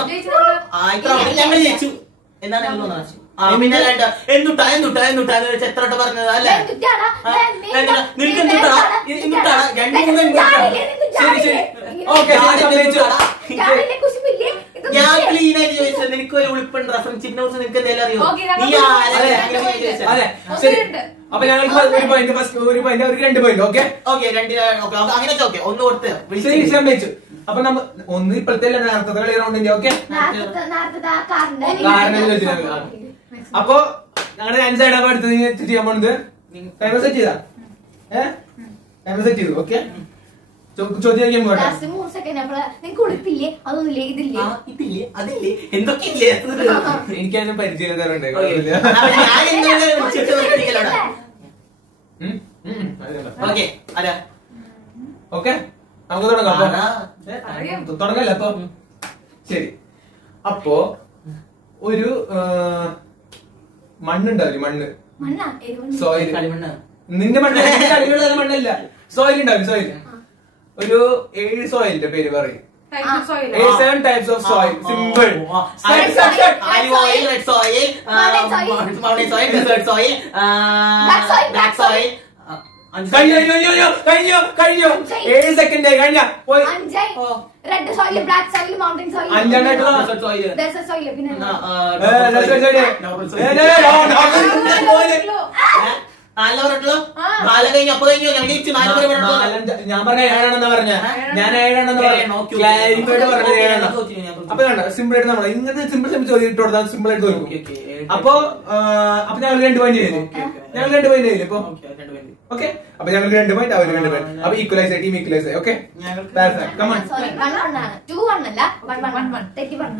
ഞങ്ങൾ ജയിച്ചു എന്നാണ് എനിക്ക് തോന്നുന്നത്. പിന്നെ എന്തുട്ടാ എത്ര പറഞ്ഞത് അല്ലേ? നിനക്ക് എന്തുട്ടാടാ രണ്ടു മൂന്ന് ശരി ശരി ഓക്കെ. ഞാൻ ക്ലീൻ ആയിട്ട് ചോദിച്ചത് നിനക്ക് ഒരു ഉളിപ്പുണ്ട് ഫ്രണ്ട്ഷിപ്പിനെ കുറിച്ച് നിനക്ക് എന്തെങ്കിലും അറിയോ? അതെ ശരി. അപ്പൊ ഞങ്ങൾക്ക് ഒരു പോയിന്റ്, ഫസ്റ്റ് ഒരു പോയിന്റ്, അവർക്ക് 2 പോയിന്റ്. ഓക്കെ ഓക്കെ അങ്ങനെ ഓക്കെ ഒന്ന് കൊടുത്ത് വെച്ചു. അപ്പൊ നമ്മ ഒന്ന് ഇപ്പോഴത്തെ നേരത്തെ കളി റൗണ്ടിന്റെ. ഓക്കെ അപ്പൊ ഞങ്ങളുടെ 5 സൈഡ് അപ്പൊ അടുത്ത് ചെയ്യാൻ പോണത് ടൈമർ സെറ്റ് ചെയ്താ ടൈമർ സെറ്റ് ചെയ്തു. ഓക്കെ ചോദ്യം ചോദിക്കാൻ പോകട്ടെ. എനിക്കതിന് പരിചയം തരണ്ടേ? ഓക്കെ നമുക്ക് തുടങ്ങാം. തുടങ്ങല്ലേ അപ്പൊ? ശരി. അപ്പോ ഒരു മണ്ണുണ്ടാവില്ലേ? മണ്ണ്, സോയിൽ. നിന്റെ മണ്ണ്, കളിയുള്ള മണ്ണല്ല, സോയിൽ ഉണ്ടാവില്ല. സോയിൽ ഒരു 7 സോയിലിന്റെ പേര് പറയും. 7 types of soil. Simple. Olive oil, red soil, mountain soil, desert soil, black soil. കഴിഞ്ഞു 7 സെക്കൻഡ് കഴിഞ്ഞ പോയി. Red soil, black soil, mountain soil, desert soil, പിന്നെ ഞാൻ പറഞ്ഞ 7 പറഞ്ഞ ഞാൻ 7 അപ്പൊ സിമ്പിൾ ആയിട്ട് നമ്മളെ ഇങ്ങനത്തെ സിമ്പിൾ ചോദ്യം ഇട്ട് കൊടുത്താൽ സിമ്പിൾ ആയിട്ട് തോന്നും. അപ്പൊ ഞങ്ങൾ 2 പോയിന്റ് ചെയ്തു. ഞങ്ങൾ 2 പോയിന്റ് ചെയ്യില്ല ഇപ്പൊ? ഓക്കെ അപ്പൊ ഞങ്ങൾക്ക് 2 പോയിന്റ്, അവർ 2 പോയിന്റ്. അപ്പൊ ഈക്വലൈസ് ആയി, ടീം ഈക്വലൈസ് ആയി. ഓക്കെ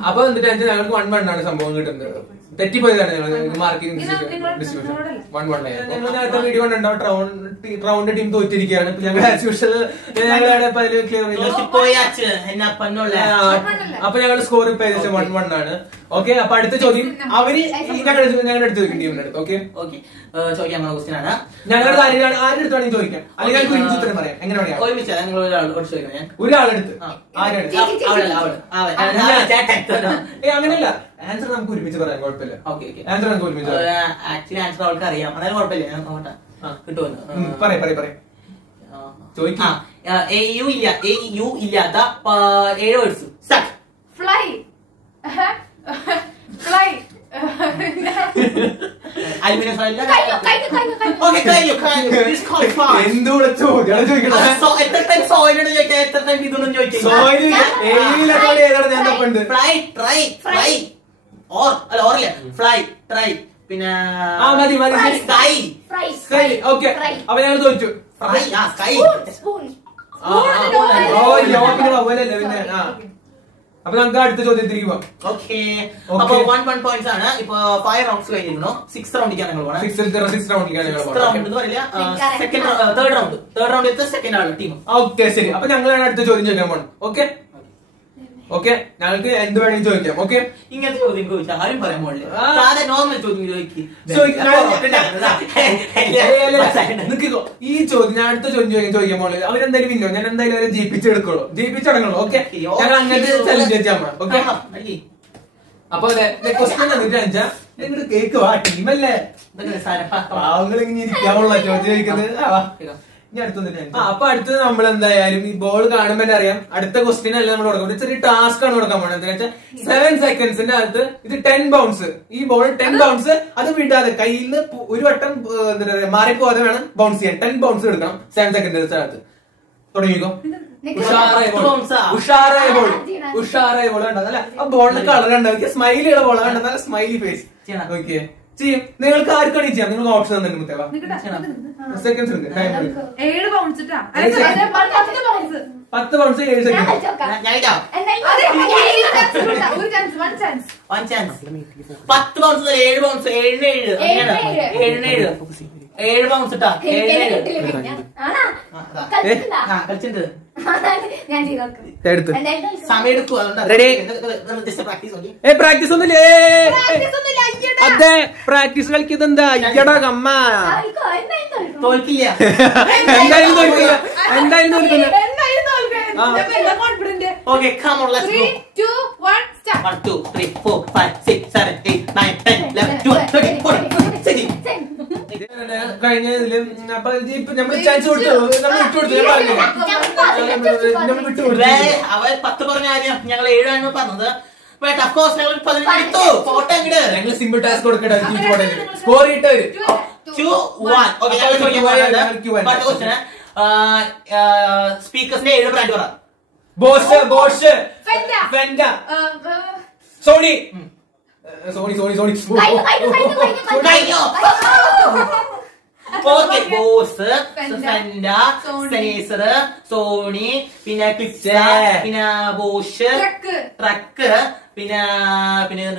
അപ്പൊ എന്നിട്ട് ഞങ്ങൾക്ക് 1-1 ആണ് സംഭവം കിട്ടുന്നത്. തെറ്റിപ്പോയതാണ് ഞങ്ങൾ മാർക്കിംഗ് ഡിസ്ട്രിബ്യൂഷൻ 1-1 ആയി. നേരത്തെ വീഡിയോ കണ്ടുണ്ടാവും, റൗണ്ട് ടീം തോറ്റിരിക്കുകയാണ്. ഞങ്ങൾ ആസ് യൂഷ്വൽ അപ്പൊ ഞങ്ങളുടെ സ്കോർ ഇപ്പൊ ഏകദേശം 1-1 ആണ്. ഓക്കെ അപ്പൊ അടുത്ത ചോദ്യം അവര് ഞങ്ങളുടെ അടുത്ത് ചോദിക്കും, ടീമിന്റെ അടുത്ത്. ഓക്കെ ചോദിക്കാൻ ക്വസ്റ്റ്യൻ ആണ്. ഞങ്ങളുടെ ആരുടെ അടുത്താണെങ്കിൽ ചോദിക്കാം, അല്ലെങ്കിൽ ഞങ്ങൾക്ക് ഉത്തരം പറയാം. എങ്ങനെ പറയാം? ഒരാളെടുത്ത് അങ്ങനെയല്ല, ആൻസർ നമുക്ക് ഒരുമിച്ച് പറയാം, കുഴപ്പമില്ല. ആൻസർ നമുക്ക് ഒരുമിച്ച് ആക്ച്വലി ആൻസർ അവൾക്ക് അറിയാം, അതായത് കുഴപ്പമില്ല. ഞാൻ നോക്കട്ടെ കിട്ടുമല്ലോ. പറയാം ചോദിക്കാം. യു ഇല്ലാത്ത 7 words. Fly, fly, aluminium foil. എന്തുകൂടെ ചോദ്യം ചോദിക്കണം. എത്ര ടൈം സോയിലോട് ചോദിക്കാം, എത്ര ടൈം ഇതൊന്നും ചോദിക്കാം. ഫ്ലൈ, ട്രൈ, ഫ്ലൈ, ഓറില്ല, ഫ്ലൈ, ട്രൈ, പിന്നെ സ്കൈ. ഓക്കെ അപ്പൊ ഞങ്ങൾ തോറ്റു. ഫ്ലൈ, സ്കൈ, പിന്നെ അപ്പൊ നമുക്ക് അടുത്ത ചോദ്യത്തിലേക്ക് പോവാം. ഓക്കെ അപ്പൊ 1-1 പോയിന്റ്സ് ആണ്. ഇപ്പൊ 5 റൗണ്ട്സ് കഴിഞ്ഞിരുന്നു. 6th റൗണ്ടിലേക്കാണ് ഞങ്ങൾ പോകുന്നത്. 6th റൗണ്ടിലേക്കാണ് ഞങ്ങൾ റൗണ്ട് എന്ന് പറയില്ല, തേർഡ് റൗണ്ട് സെക്കൻഡ് ആണ് ടീം. ഓക്കെ ശരി. അപ്പൊ ഞങ്ങളാണ് അടുത്ത ചോദ്യം ചോദിക്കാൻ പോകണം. ഓക്കെ ഞങ്ങൾക്ക് എന്ത് വേണമെങ്കിൽ ചോദിക്കാം. ഓക്കെ ഇങ്ങനത്തെ ചോദ്യം ചോദിച്ചാൽ ആരും പറയാൻ പോകില്ല. നോർമൽ ചോദ്യം ഈ ചോദ്യം ഞാൻ അടുത്ത ചോദ്യം ചോദിക്കാൻ പോകില്ല. അവരെന്തായാലും വിന്നോ, ഞാൻ എന്തായാലും അവരെ ജയിപ്പിച്ചെടുക്കുള്ളൂ. ഓക്കെ ഞങ്ങൾ അങ്ങനത്തെ ചലഞ്ച് വെച്ചാൽ ഓക്കെ. അപ്പൊ ക്വസ്റ്റ്യൻ എന്നിട്ട് വെച്ചാൽ നിങ്ങളുടെ കേക്ക് വാ, ടീമല്ലേ പാവങ്ങൾ ഇങ്ങനെ ഇരിക്കാനുള്ള ചോദ്യം ചോദിക്കുന്നത്. അപ്പൊ അടുത്തത് നമ്മൾ എന്തായാലും ഈ ബോൾ കാണുമ്പോൾ തന്നെ അറിയാം, അടുത്ത ക്വസ്റ്റ്യൻ അല്ല നമ്മൾ കൊടുക്കുന്നത്, ചെറിയ ടാസ്ക് ആണ് കൊടുക്കാൻ പോകുന്നത്. എന്താ വെച്ചാൽ 7 സെക്കൻഡ്സിന്റെ അകത്ത് ഇത് 10 ബൗൺസ്, ഈ ബോൾ 10 ബൗൺസ് അത് വിടാതെ കയ്യിൽ നിന്ന് ഒരു വട്ടം എന്താ പറയാ മാറിപ്പോവാതെ വേണം ബൗൺസ് ചെയ്യാൻ. 10 ബൗൺസ് എടുക്കണം 7 സെക്കൻഡിന്റെ അകത്ത്. തുടങ്ങിക്കോ. bounce-ആ. ഉഷാറായ ബോൾ കണ്ടോ? അല്ല ആ ബോളിന്റെ കളർ കണ്ടോ? സ്മൈലിയുള്ള ബോൾ കണ്ടോ? നല്ല സ്മൈലി ഫേസ്. ഓക്കെ ചെയ്യും. നിങ്ങൾക്ക് ആർക്കാണ് ചെയ്യാം? നിങ്ങൾക്ക് ഓപ്ഷൻ തന്നെ മുത്തേവാ. സെക്കൻഡ്സ് ഉണ്ട്. 7 bounce 10 bounce 7 second. One chance. 10 bounce 7 bounce 7 bounce ഇട്ടാ 7 കളിച്ചിട്ടുണ്ട്. സമയം എടുക്കും. പ്രാക്ടീസ് ഒന്നുമില്ലേ? അതെ പ്രാക്ടീസ് കളിക്കുന്നത് എന്താ ഇയ്യടാ കമ്മ. തോൽക്കില്ല. എന്തായാലും തോൽക്കില്ല. എന്തായാലും തോൽക്കില്ല. Okay, come on, let's go. 3, 2, 1, start. 1, 2, 3, 4, 5, 6, 7, 8, 9, 10, 11, 12, 13, 14, 15. കഴിഞ്ഞ ഇതില് അപ്പൊ ഇപ്പൊ നമ്മള് ചാൻസ് കൊടുത്തു. നമ്മൾ വിട്ടുകൊടുത്തു. നമ്മൾ വിട്ടുകൊടുത്തു. അവർ 10 പറഞ്ഞ കാര്യം ഞങ്ങൾ 7 ആണ് പറഞ്ഞത്. ബട്ട് ഓഫ് കോഴ്സ് ഞങ്ങൾ 15 എടുത്തു. ഫോട്ടോ എങ്ങട് ഞങ്ങൾ സിമ്പിൾ ടാസ്ക് കൊടുക്കട്ടെ. സ്കോർ ഇട്ടവര് 2, 1. ഓക്കെ ഞങ്ങൾ ചോദിക്കാൻ സ്പീക്കേഴ്സിന്റെ 7 ബ്രാൻഡ് പറ. Bosch Fender Sony okay Bose Fender Sennheiser Sony പിന്നെ ക്ലിപ്സ് പിന്നെ ബോഷ് ട്രക്ക് പിന്നെ പിന്നെ ഞാൻ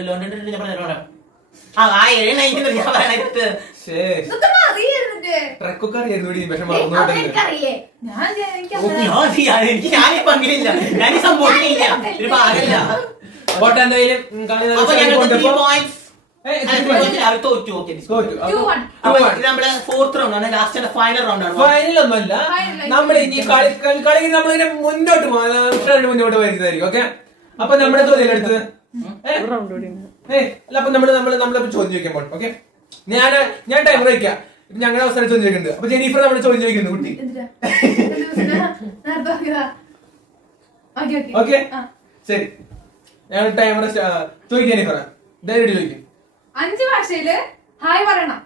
പറഞ്ഞോ. ആ 7 ഞാൻ പറയാനായിട്ട് ട്രക്കൊക്കെ അറിയായിരുന്നു. എനിക്ക് ഞാനീ പങ്കിലില്ല. ഞാൻ ഈ സംഭവിക്കില്ല. ഒരു ഭാഗമില്ല. തോറ്റു. ഓക്കെ നമ്മുടെ 4th റൗണ്ട് ആണ്. ലാസ്റ്റ് ഫൈനൽ റൗണ്ട് ആണ്. ഫൈനലൊന്നുമല്ല. നമ്മള് ഈ കളി നമ്മളിങ്ങനെ മുന്നോട്ട് മുന്നോട്ട് വരുന്നതായിരിക്കും. ഓക്കെ അപ്പൊ നമ്മുടെ തോന്നിയെടുത്ത് അപ്പൊ നമ്മളിപ്പോ ചോദ്യം ചോദിക്കാൻ പോകണം. ഓക്കെ ഞാൻ ടൈമർ വയ്ക്കാം. ഞങ്ങളുടെ അവസരം ചോദ്യം ചോദിക്കുന്നുണ്ട്. അപ്പൊ ജെനീഫർ നമ്മൾ ചോദ്യം ചോദിക്കുന്നു കുട്ടി. ഓക്കെ ശരി ഞാൻ ടൈമർ ചോദിക്കാം. ജെനീഫർ ധൈര്യം ചോദിക്കും. 5 ഭാഷയില് ഹായ് പറയണം.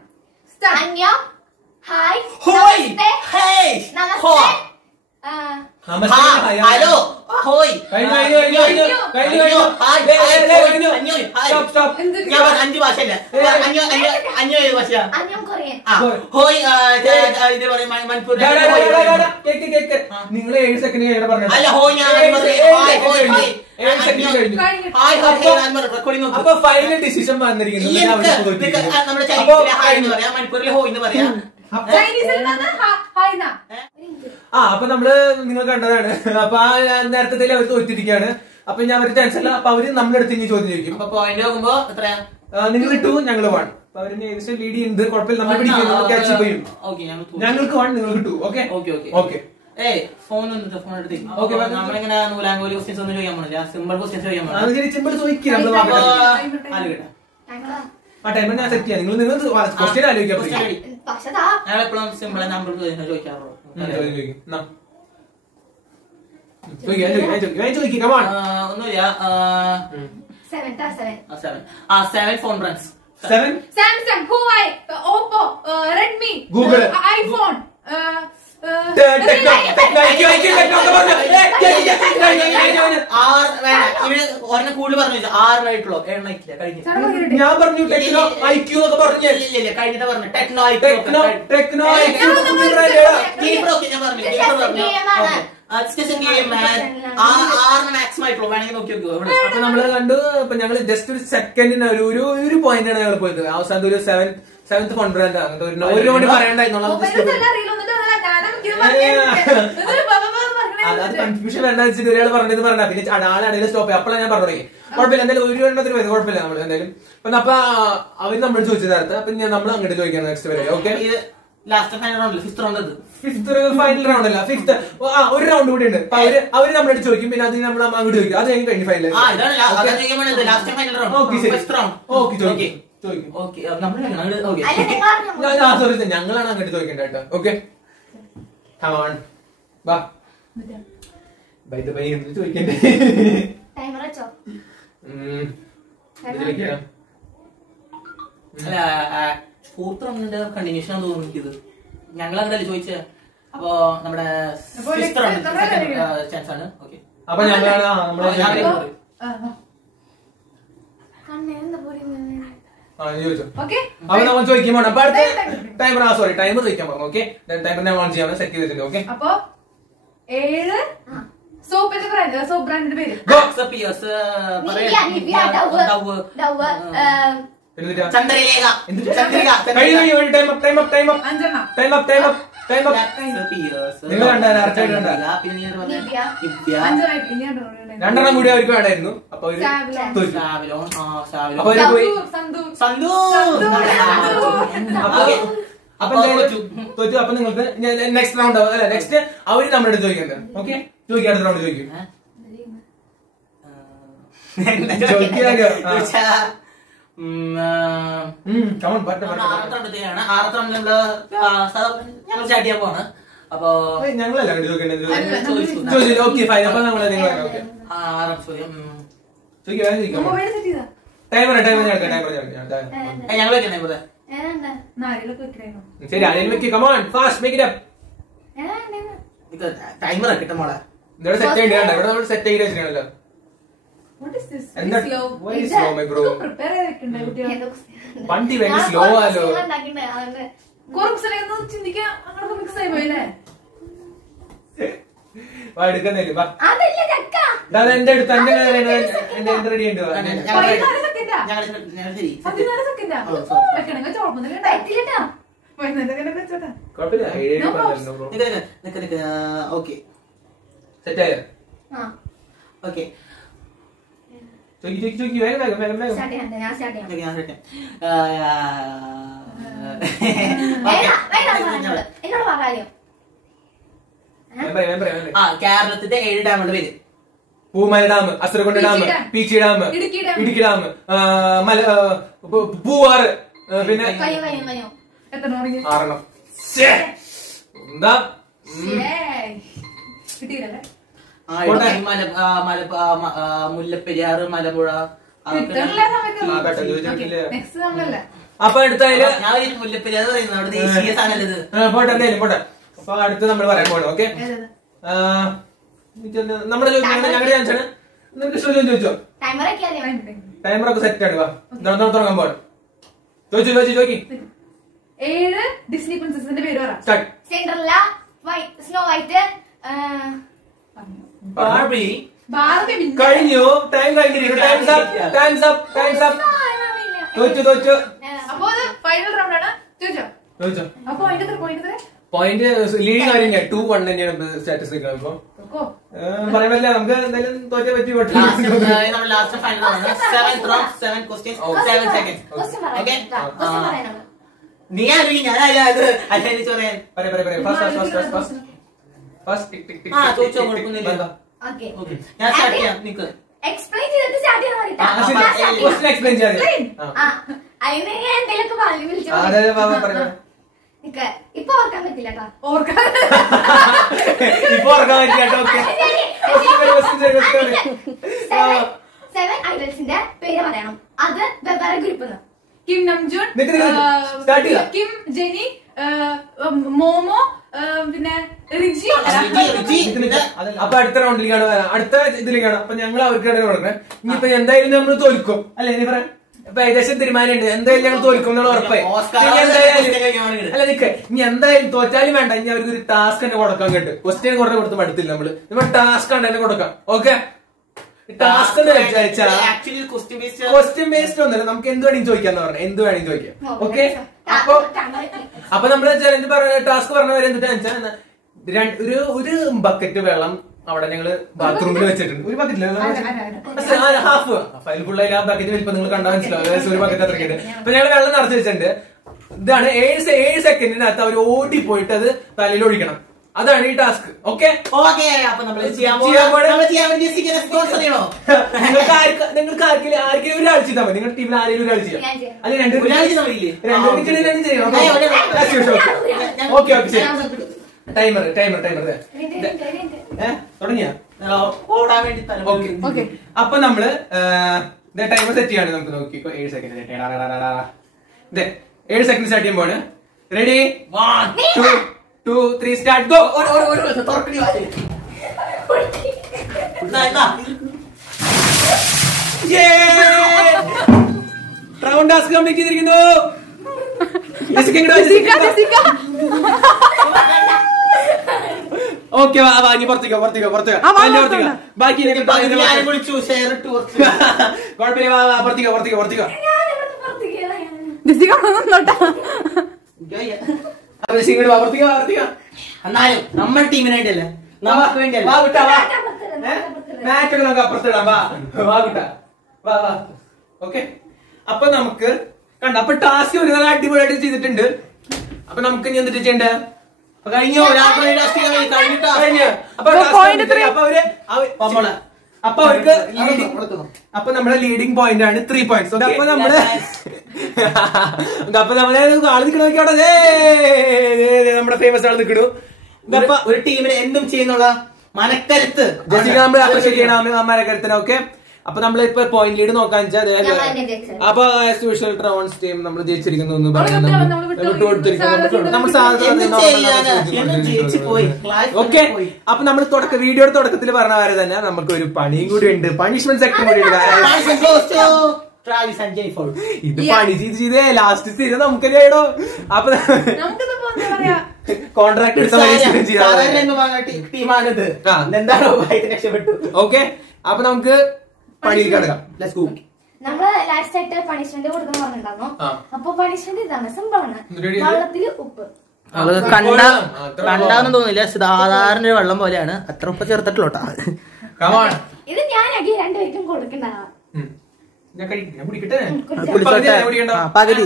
ഹലോ ഹോയ് ഞാൻ 5 ഭാഷയില്ല. 5 ഭാഷ. ഹോയ് ഇത് പറയും മണിപ്പൂർ. നിങ്ങൾ 7 സെക്കൻഡ് പറഞ്ഞു. അല്ല ഹോയ് ഞാൻ അപ്പൊ ഫൈനൽ ഡിസിഷൻ വന്നിരിക്കുന്നത് നമ്മുടെ ഹായ് എന്ന് പറയാം. മണിപ്പൂരിലെ ഹോയ് എന്ന് പറയാം. അപ്പൊ നമ്മള് നിങ്ങൾ കണ്ടതാണ്. അപ്പൊ ആ നേരത്തെ അവർ തോറ്റിരിക്കുകയാണ്. അപ്പൊ ഞാൻ അവരുടെ ചാൻസ് അല്ല. അപ്പൊ അവര് നമ്മളെടുത്ത് ഇനി ചോദ്യം ചോദിക്കും. അപ്പൊ പോയിന്റ് നോക്കുമ്പോ എത്രയാ? നിങ്ങൾ 2 ഞങ്ങൾ 1. അപ്പൊ അവര് ഏകദേശം ലീഡ് ചെയ്യുന്നത് കുഴപ്പമില്ല. നമ്മൾ പിടിക്കുന്നു ക്യാച്ച് ചെയ്യും. ഞങ്ങൾക്ക് 1 നിങ്ങൾക്ക് 2. ഓക്കെ ഓക്കെ ഫോൺ എടുത്ത് നമ്മളിങ്ങനെ നൂലാങ്കോലി ക്വസ്റ്റ്യൻസ് ഒന്നും ചോദിക്കാൻ പോണില്ല. സിമ്പിൾ ക്വസ്റ്റ്യൻസ് ചോദിക്കാൻ പോണില്ല. സിമ്പിൾ ചോദിക്കുക. ആ ടൈമിൽ ഞാൻ സെറ്റ് ചെയ്യാം. നിങ്ങൾ ക്വസ്റ്റ്യൻ ആലോചിക്കാം. ഞങ്ങളെപ്പോഴും സിമ്പിൾ നമ്പർ ചോദിക്കാറുള്ളൂ. ഒന്നുമില്ല. 7 phone brands. Samsung, Huawei, Oppo, Redmi, Google, iPhone, കൂടുതൽ പറഞ്ഞു 6 ആയിട്ടുള്ളൂ. 7 ആയിട്ടില്ല. കഴിഞ്ഞു ഞാൻ പറഞ്ഞു ടെക്നോ ഐക്യൂ എന്നൊക്കെ പറഞ്ഞു. കഴിഞ്ഞിട്ട് പറഞ്ഞു ടെക്നോ ടെക്നോ ഐക്യൂ ഞാൻ പറഞ്ഞു. മാക്സിമം ആയിട്ടുള്ളൂ. വേണമെങ്കിൽ നോക്കി നോക്കൂ. അപ്പൊ നമ്മള് കണ്ടു. അപ്പൊ ഞങ്ങള് ജസ്റ്റ് ഒരു സെക്കൻഡിന് ഒരു പോയിന്റാണ് ഞങ്ങൾ പോയത്. അവസാനത്തെ ഒരു 7th കോൺഫിഡൻസ് അങ്ങനത്തെ ഒരു കൂടി പറയണ്ടായിരുന്നുള്ള. അത് കൺഫ്യൂഷൻ വേണ്ട വെച്ചിട്ട് ഒരാൾ പറഞ്ഞത് പറഞ്ഞ പിന്നെ ആളിടയിൽ സ്റ്റോപ്പ് ചെയ്യും. അപ്പോഴാണ് ഞാൻ പറഞ്ഞു തുടങ്ങി. കുഴപ്പമില്ല എന്തായാലും ഒരു എണ്ണത്തിന് വരുന്നത് കുഴപ്പമില്ല. നമ്മൾ എന്തായാലും അപ്പൊ അവര് നമ്മൾ ചോദിച്ചത് നേരത്തെ. അപ്പൊ നമ്മൾ അങ്ങോട്ട് ചോദിക്കാം നെക്സ്റ്റ് വരെ. Okay last final round 5th round. 5th final round അല്ല 5th. ഒരു റൗണ്ട് കൂടി ഉണ്ട്. അപ്പൊ അവര് നമ്മളോട് ചോദിക്കും. പിന്നെ അത് നമ്മൾ അങ്ങോട്ട് ചോദിക്കും. അത് കഴിഞ്ഞ് ഫൈനൽ. ഞങ്ങളാണ് അങ്ങോട്ട് ചോദിക്കേണ്ടത് കേട്ടോ. ഓക്കെ വാ ബൈ എന്ത് ചോദിക്കണ്ടേ? അല്ല 4th റൗണ്ടിന്റെ കണ്ടിന്യൂഷൻ തോന്നുന്നു. ഞങ്ങൾ അങ്ങനെയല്ലേ ചോദിച്ചേ. അപ്പൊ നമ്മുടെ ചാൻസ് ആണ്. ഓക്കെ, അപ്പൊ ഞങ്ങളാണ് ചോദിച്ചു. അപ്പൊ നമ്മൾ ചോദിക്കാൻ പോകണം. അപ്പൊ അടുത്ത ടൈമർ സോറി ടൈമർ ചോദിക്കാൻ പോകും. ഓക്കെ, ടൈമർ ഞാൻ ഓൺ ചെയ്യാൻ സെറ്റ് ചെയ്തിട്ടുണ്ട്. ഓക്കെ, അപ്പൊ 7 സോപ്പിന്റെ ബ്രാൻഡ്, സോപ്പ് ബ്രാൻഡിന്റെ പേര്. ചന്ദ്രലേഖ. രണ്ടെണ്ണം കൂടി അവർക്ക് വേണ്ടായിരുന്നു. അപ്പൊ അപ്പൊ തോറ്റു. അപ്പൊ നിങ്ങൾക്ക് നെക്സ്റ്റ് റൗണ്ട് അല്ല നെക്സ്റ്റ് അവര് നമ്മുടെ അടുത്ത് ചോദിക്കുന്നത്. ഓക്കെ, ചോദിക്കാം. അടുത്ത റൗണ്ട് ചോദിക്കും. സ്റ്റാർട്ട് ചെയ്യാൻ പോവാണ്. അപ്പൊ ഞങ്ങളല്ല ചോദിക്കേണ്ടത്. Okay fine. അപ്പൊ നമ്മളെ ടൈമർ ഞങ്ങൾ ശരി അതിൽ വെക്ക്. Come on fast make it up. Timer കിട്ടും മോളെ. ഇവിടെ സെറ്റ് ചെയ്യണ്ട. ഇവിടെ നമ്മൾ സെറ്റ് ചെയ്ത് വെച്ചിട്ടാണല്ലോ. വണ്ടി വേണ്ടി സ്ലോ ആലോ. എടുക്കുന്നില്ല. എന്റെ അടുത്ത് എന്റെ റെഡി ഉണ്ട്. ഓക്കെ, സെറ്റ് ആയോ? ഓക്കെ. കേരളത്തിന്റെ 7 ഡാമുകളുടെ പേര്. Poomala dam, Asurakonda dam, Peechi dam, Idukki dam, Poovar, പിന്നെ 6 എന്താ മുല്ലപ്പെരിയാറ്, മലമ്പുഴ. അപ്പൊ അടുത്തതില് മുല്ലപ്പെരിയാർ പറയുന്നത് അവിടെ ദേശീയ സാധനമല്ലേ ഇത്. പോട്ടെ എന്തായാലും പോട്ടെ. അപ്പൊ അടുത്ത് നമ്മൾ പറയാൻ പോകണം. ഓക്കെ, നമ്മുടെ ഞങ്ങളുടെ ചാൻസാണ്. നിനക്ക് ഇഷ്ടം ചോദിച്ചോ? ടൈമറൊക്കെ സെറ്റ് ആണ്. തുടങ്ങാൻ പോകണം. ചോദിച്ചു 7 ഡിസ്നി പ്രിൻസസിന്റെ പേര് പറ. Cinderella, snow white, Barbie. കഴിഞ്ഞു. ടൈം കഴിഞ്ഞിരിക്കുന്നു. Times up. തോറ്റു. അപ്പൊ അത് ഫൈനൽ റൗണ്ട് ആണ്. ചോദിച്ചോ. അപ്പൊ പോയിന്റ് ലീഡിങ് കാര്യം 2-1 തന്നെയാണ് സ്റ്റാറ്റസ്. ഇപ്പൊ പറയുമ്പല്ലേ നമുക്ക് എന്തായാലും തോറ്റേ പറ്റി. ലാസ്റ്റ് ഫൈനൽ ആണ്. 7th round, 7 questions, 7 seconds. നീ ആരും ഞാനായത് അച്ഛനിച്ച് പറയാൻ ചോദിച്ചോ. കുഴപ്പമൊന്നുമില്ല. ഞാൻ സ്റ്റാർട്ട് ചെയ്യാം. നിക്ക് എക്സ്പ്ലെയിൻ ചെയ്തിട്ട് സ്റ്റാർട്ട് ചെയ്യാൻ എക്സ്പ്ലെയിൻ ചെയ്യാം. എന്തെങ്കിലുമൊക്കെ പറഞ്ഞു വിളിച്ചോ. ഇപ്പൊ ഓർക്കാൻ പറ്റില്ല കേട്ടോ. ഇപ്പൊ ഓർക്കാൻ പറ്റില്ല. 7 ഐഡൽസിന്റെ പേര് പറയണം. അത് വെവ്വേറെ group. Kim Namjoon, Kim, Jennie, Momo, പിന്നെ റിജി. അപ്പൊ അടുത്ത റൗണ്ടിലേക്കാണ് അടുത്ത ഇതിലേക്കാണ്. അപ്പൊ ഞങ്ങൾ അവർക്കാണ് കൊടുക്കുന്നത്. ഇനിയിപ്പൊ എന്തായാലും നമ്മൾ തോൽക്കും അല്ലെ? ഇനി പറയാം. ഇപ്പൊ ഏകദേശം തീരുമാനമുണ്ട്. എന്തായാലും ഞങ്ങൾ തോൽക്കും എന്നുള്ള ഉറപ്പായി. അല്ല നിക്ക്, ഇനി എന്തായാലും തോറ്റാലും വേണ്ട. ഇനി അവർക്ക് ഒരു ടാസ്ക് തന്നെ കൊടുക്കാൻ കേട്ട്. ക്വസ്റ്റ്യൻ കുറേ കൊടുത്ത് മടുത്തില്ല നമ്മള്. നമ്മൾ ടാസ്ക് ആണ് തന്നെ കൊടുക്കാം. ഓക്കെ, ടാസ്ക് എന്ന് വെച്ചാൽ ക്വസ്റ്റ്യൻ ബേസ്ഡ് ഒന്നല്ല. നമുക്ക് എന്ത് വേണമെങ്കിലും ചോദിക്കാന്ന് പറഞ്ഞാൽ എന്ത് വേണമെങ്കിലും ചോദിക്കാം. ഓക്കെ, അപ്പൊ നമ്മള് ചലഞ്ച് ടാസ്ക് പറഞ്ഞവരെ എന്തിട്ടാന്ന് വെച്ചാൽ ഒരു ബക്കറ്റ് വെള്ളം അവിടെ ഞങ്ങള് ബാത്റൂമിൽ വെച്ചിട്ടുണ്ട്. ഒരു ബക്കറ്റിൽ ഹാഫ് ഫൈൽ ഫുള്ളായി. ആ ബക്കറ്റ് വലിപ്പം നിങ്ങൾ കണ്ടാൽ മനസ്സിലാവും. ഒരു ബക്കറ്റ് അത്രയ്ക്ക്. അപ്പൊ ഞങ്ങൾ വെള്ളം നിറച്ച് വെച്ചിട്ടുണ്ട്. ഇതാണ് 7 സെക്കൻഡിനകത്ത് അവർ ഓടിപ്പോയിട്ട് അത് തലയിൽ ഒഴിക്കണം. അതാണ് ഈ ടാസ്ക്. ഓക്കെ, അപ്പൊ നമ്മൾ നിങ്ങൾക്ക് ആർക്കെങ്കിലും ഒരാൾ ചെയ്താൽ മതി. നിങ്ങളുടെ ടീമിൽ ആരെങ്കിലും ഒരാൾ ചെയ്യാം. അല്ലെ രണ്ടുപേരും ചെയ്യണം. ഓക്കെ ശരി. ടൈമർ തുടങ്ങിയ ഓടാൻ വേണ്ടി. അപ്പൊ നമ്മള് ടൈമർ സെറ്റ് ചെയ്യാണ്. നമുക്ക് നോക്കിക്കോ. 7 സെക്കൻഡ് 7 സെക്കൻഡ് സ്റ്റാർട്ട് ചെയ്യുമ്പോൾ ready 1 2 2 3 start go. Round task complete ചെയ്തിരിക്കുന്നു. ഓക്കെ ഇനി പുറത്തേക്കോ ബാക്കി പുറത്തേക്കോ എന്നാലും നമ്മുടെ ടീമിനായിട്ടല്ലേ നമുക്ക് വേണ്ടിയല്ല. ഓക്കെ അപ്പൊ നമുക്ക് കണ്ട അപ്പൊ ടാസ്ക് ഒരു അടിപൊളിയായിട്ട് ചെയ്തിട്ടുണ്ട്. അപ്പൊ നമുക്ക് ഇനി എന്തിട്ട് ചെയ്യണ്ടേ? കഴിഞ്ഞു അപ്പൊ അവർക്ക് അപ്പൊ നമ്മുടെ ലീഡിംഗ് പോയിന്റ് ആണ് 3 പോയിന്റ്സ്. അപ്പൊ നമ്മള് ആള് നിൽക്കണ നോക്കിയാടെ നമ്മുടെ ഫേമസ് ആള് നിൽക്കണു. ഒരു ടീമിന് എന്തും ചെയ്യുന്നുള്ള മനക്കരുത്ത് നമ്മൾ അപ്രീഷിയേറ്റ് ചെയ്യണം അമ്മമാരെ കരുത്തിന്. ഓക്കെ അപ്പൊ നമ്മളിപ്പോ പോയിന്റ് ലീഡ് നോക്കാൻ വെച്ചാൽ അപ്പൊ ആസ് യൂഷ്വൽ ട്രോൺസ് ടീം നമ്മൾ ജയിച്ചിരിക്കുന്നു എന്ന് ഓക്കെ. അപ്പൊ നമ്മൾ വീഡിയോയുടെ തുടക്കത്തിൽ പറഞ്ഞ പോലെ തന്നെ നമുക്ക് ഒരു പണിയും കൂടി ഉണ്ട്, പണിഷ്മെന്റ് സെക്ടർ കൂടി ഉണ്ട്. ഇത് പണി ചെയ്ത് ലാസ്റ്റ് സ്ഥിരം നമുക്ക് തന്നെയാടോ. അപ്പൊ കോൺട്രാക്ട് എന്താണോ രക്ഷപ്പെട്ടു. ഓക്കെ അപ്പൊ നമുക്ക് പണി കിടക്കാം. നമ്മള് ലാസ്റ്റ് ആയിട്ട് പണിഷ്മെന്റ് കൊടുക്കുന്ന പറഞ്ഞിട്ടുണ്ടായിരുന്നു. അപ്പൊ പണിഷ്മെന്റ് ഇതാണ്, സിമ്പിൾ ആണ്. വെള്ളത്തില് ഉപ്പ് കണ്ടാന്ന് തോന്നില്ല, സാധാരണ ഒരു വെള്ളം പോലെയാണ്. അത്ര ഉപ്പ് ചേർത്തിട്ടുള്ളൂട്ടാ. ഇത് ഞാനാക്കി രണ്ടുപേർക്കും കൊടുക്കണ്ടാവാ. പകുതി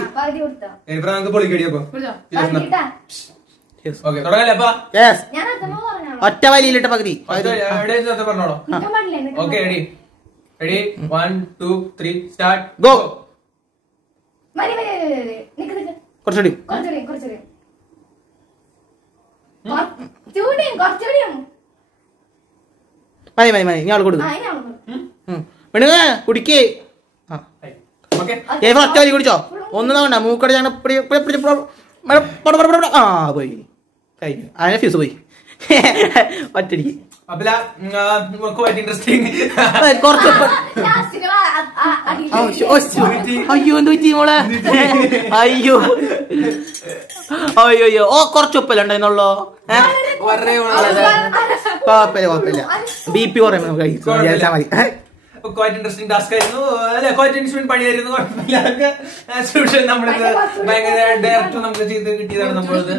ഒറ്റ വലിയിലിട്ട പകുതി. പറഞ്ഞോളൂ. Okay ready ready 1 2 3 start go. കുറച്ചുകൂടി മതി ഞാൻ കൊടുക്കും. കുടിക്കേ ഒറ്റ വലി കുടിച്ചോ. ഒന്നും വേണ്ട, മൂക്കട ഞങ്ങൾ ആ പോയി കഴിഞ്ഞു. അതിനെ ഫ്യൂസ് പോയി ഒറ്റടിക്ക്. അയ്യോ എന്ത് പറ്റി മോളെ? അയ്യോ അയ്യോ ഓ കുറച്ചൊപ്പല്ല ഉണ്ടായിരുന്നുള്ളോ. കുഴപ്പമില്ല BP കുറയുമ്പോ നമുക്ക് വിചാരിച്ചാൽ മതി. ഇൻട്രസ്റ്റിംഗ് ടാസ്ക് ആയിരുന്നു, പണിയായിരുന്നു. കുഴപ്പമില്ല. നമ്മള് ഭയങ്കര ഡയറക്റ്റ് നമുക്ക് ചെയ്ത് കിട്ടിയതാണ് നമ്മളത്.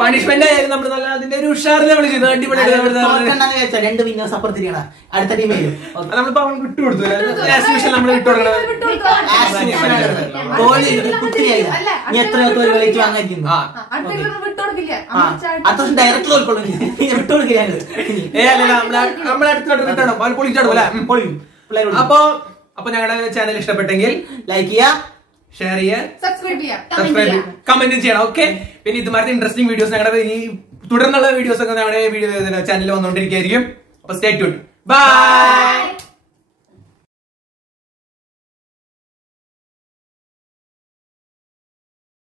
പണിഷ്മെന്റ് ആയാലും നമ്മൾ നല്ല അതിന്റെ ഒരു ഉഷാറിൽ നമ്മൾ ചെയ്തു. അടിപൊളിയായിട്ട് 2 വിന്നേഴ്സ് അപ്പുറത്തിരിക്കണം. അടുത്ത ടീം നമ്മളിപ്പോ അവൻ വിട്ടുകൊടുത്തു. നമ്മൾ വിട്ടുകൊടുക്കണം. എത്രയോ തോൽ കളിച്ച് വാങ്ങിക്കുന്നു. അത്യാവശ്യം ഡയറക്റ്റ് തോൽക്കൊള്ളു വിട്ടുകൊടുക്കില്ല. നമ്മളടുത്തോട്ട് കിട്ടണം, അവൻ പൊളിച്ചോടും. അപ്പൊ ഞങ്ങളുടെ ചാനൽ ഇഷ്ടപ്പെട്ടെങ്കിൽ ലൈക്ക് ചെയ്യുക, ഷെയർ ചെയ്യുക, സബ്സ്ക്രൈബ് കമന്റ് ചെയ്യണം. ഓക്കെ പിന്നെ ഇതുമാതിരി ഇൻട്രസ്റ്റിംഗ് വീഡിയോസ് ഞങ്ങളുടെ ഈ തുടർന്നുള്ള വീഡിയോസ് ഒക്കെ ഞങ്ങളുടെ ചാനലിൽ വന്നുകൊണ്ടിരിക്കുകയായിരിക്കും. അപ്പൊ സ്റ്റേ ട്യൂൺഡ്. ബൈ.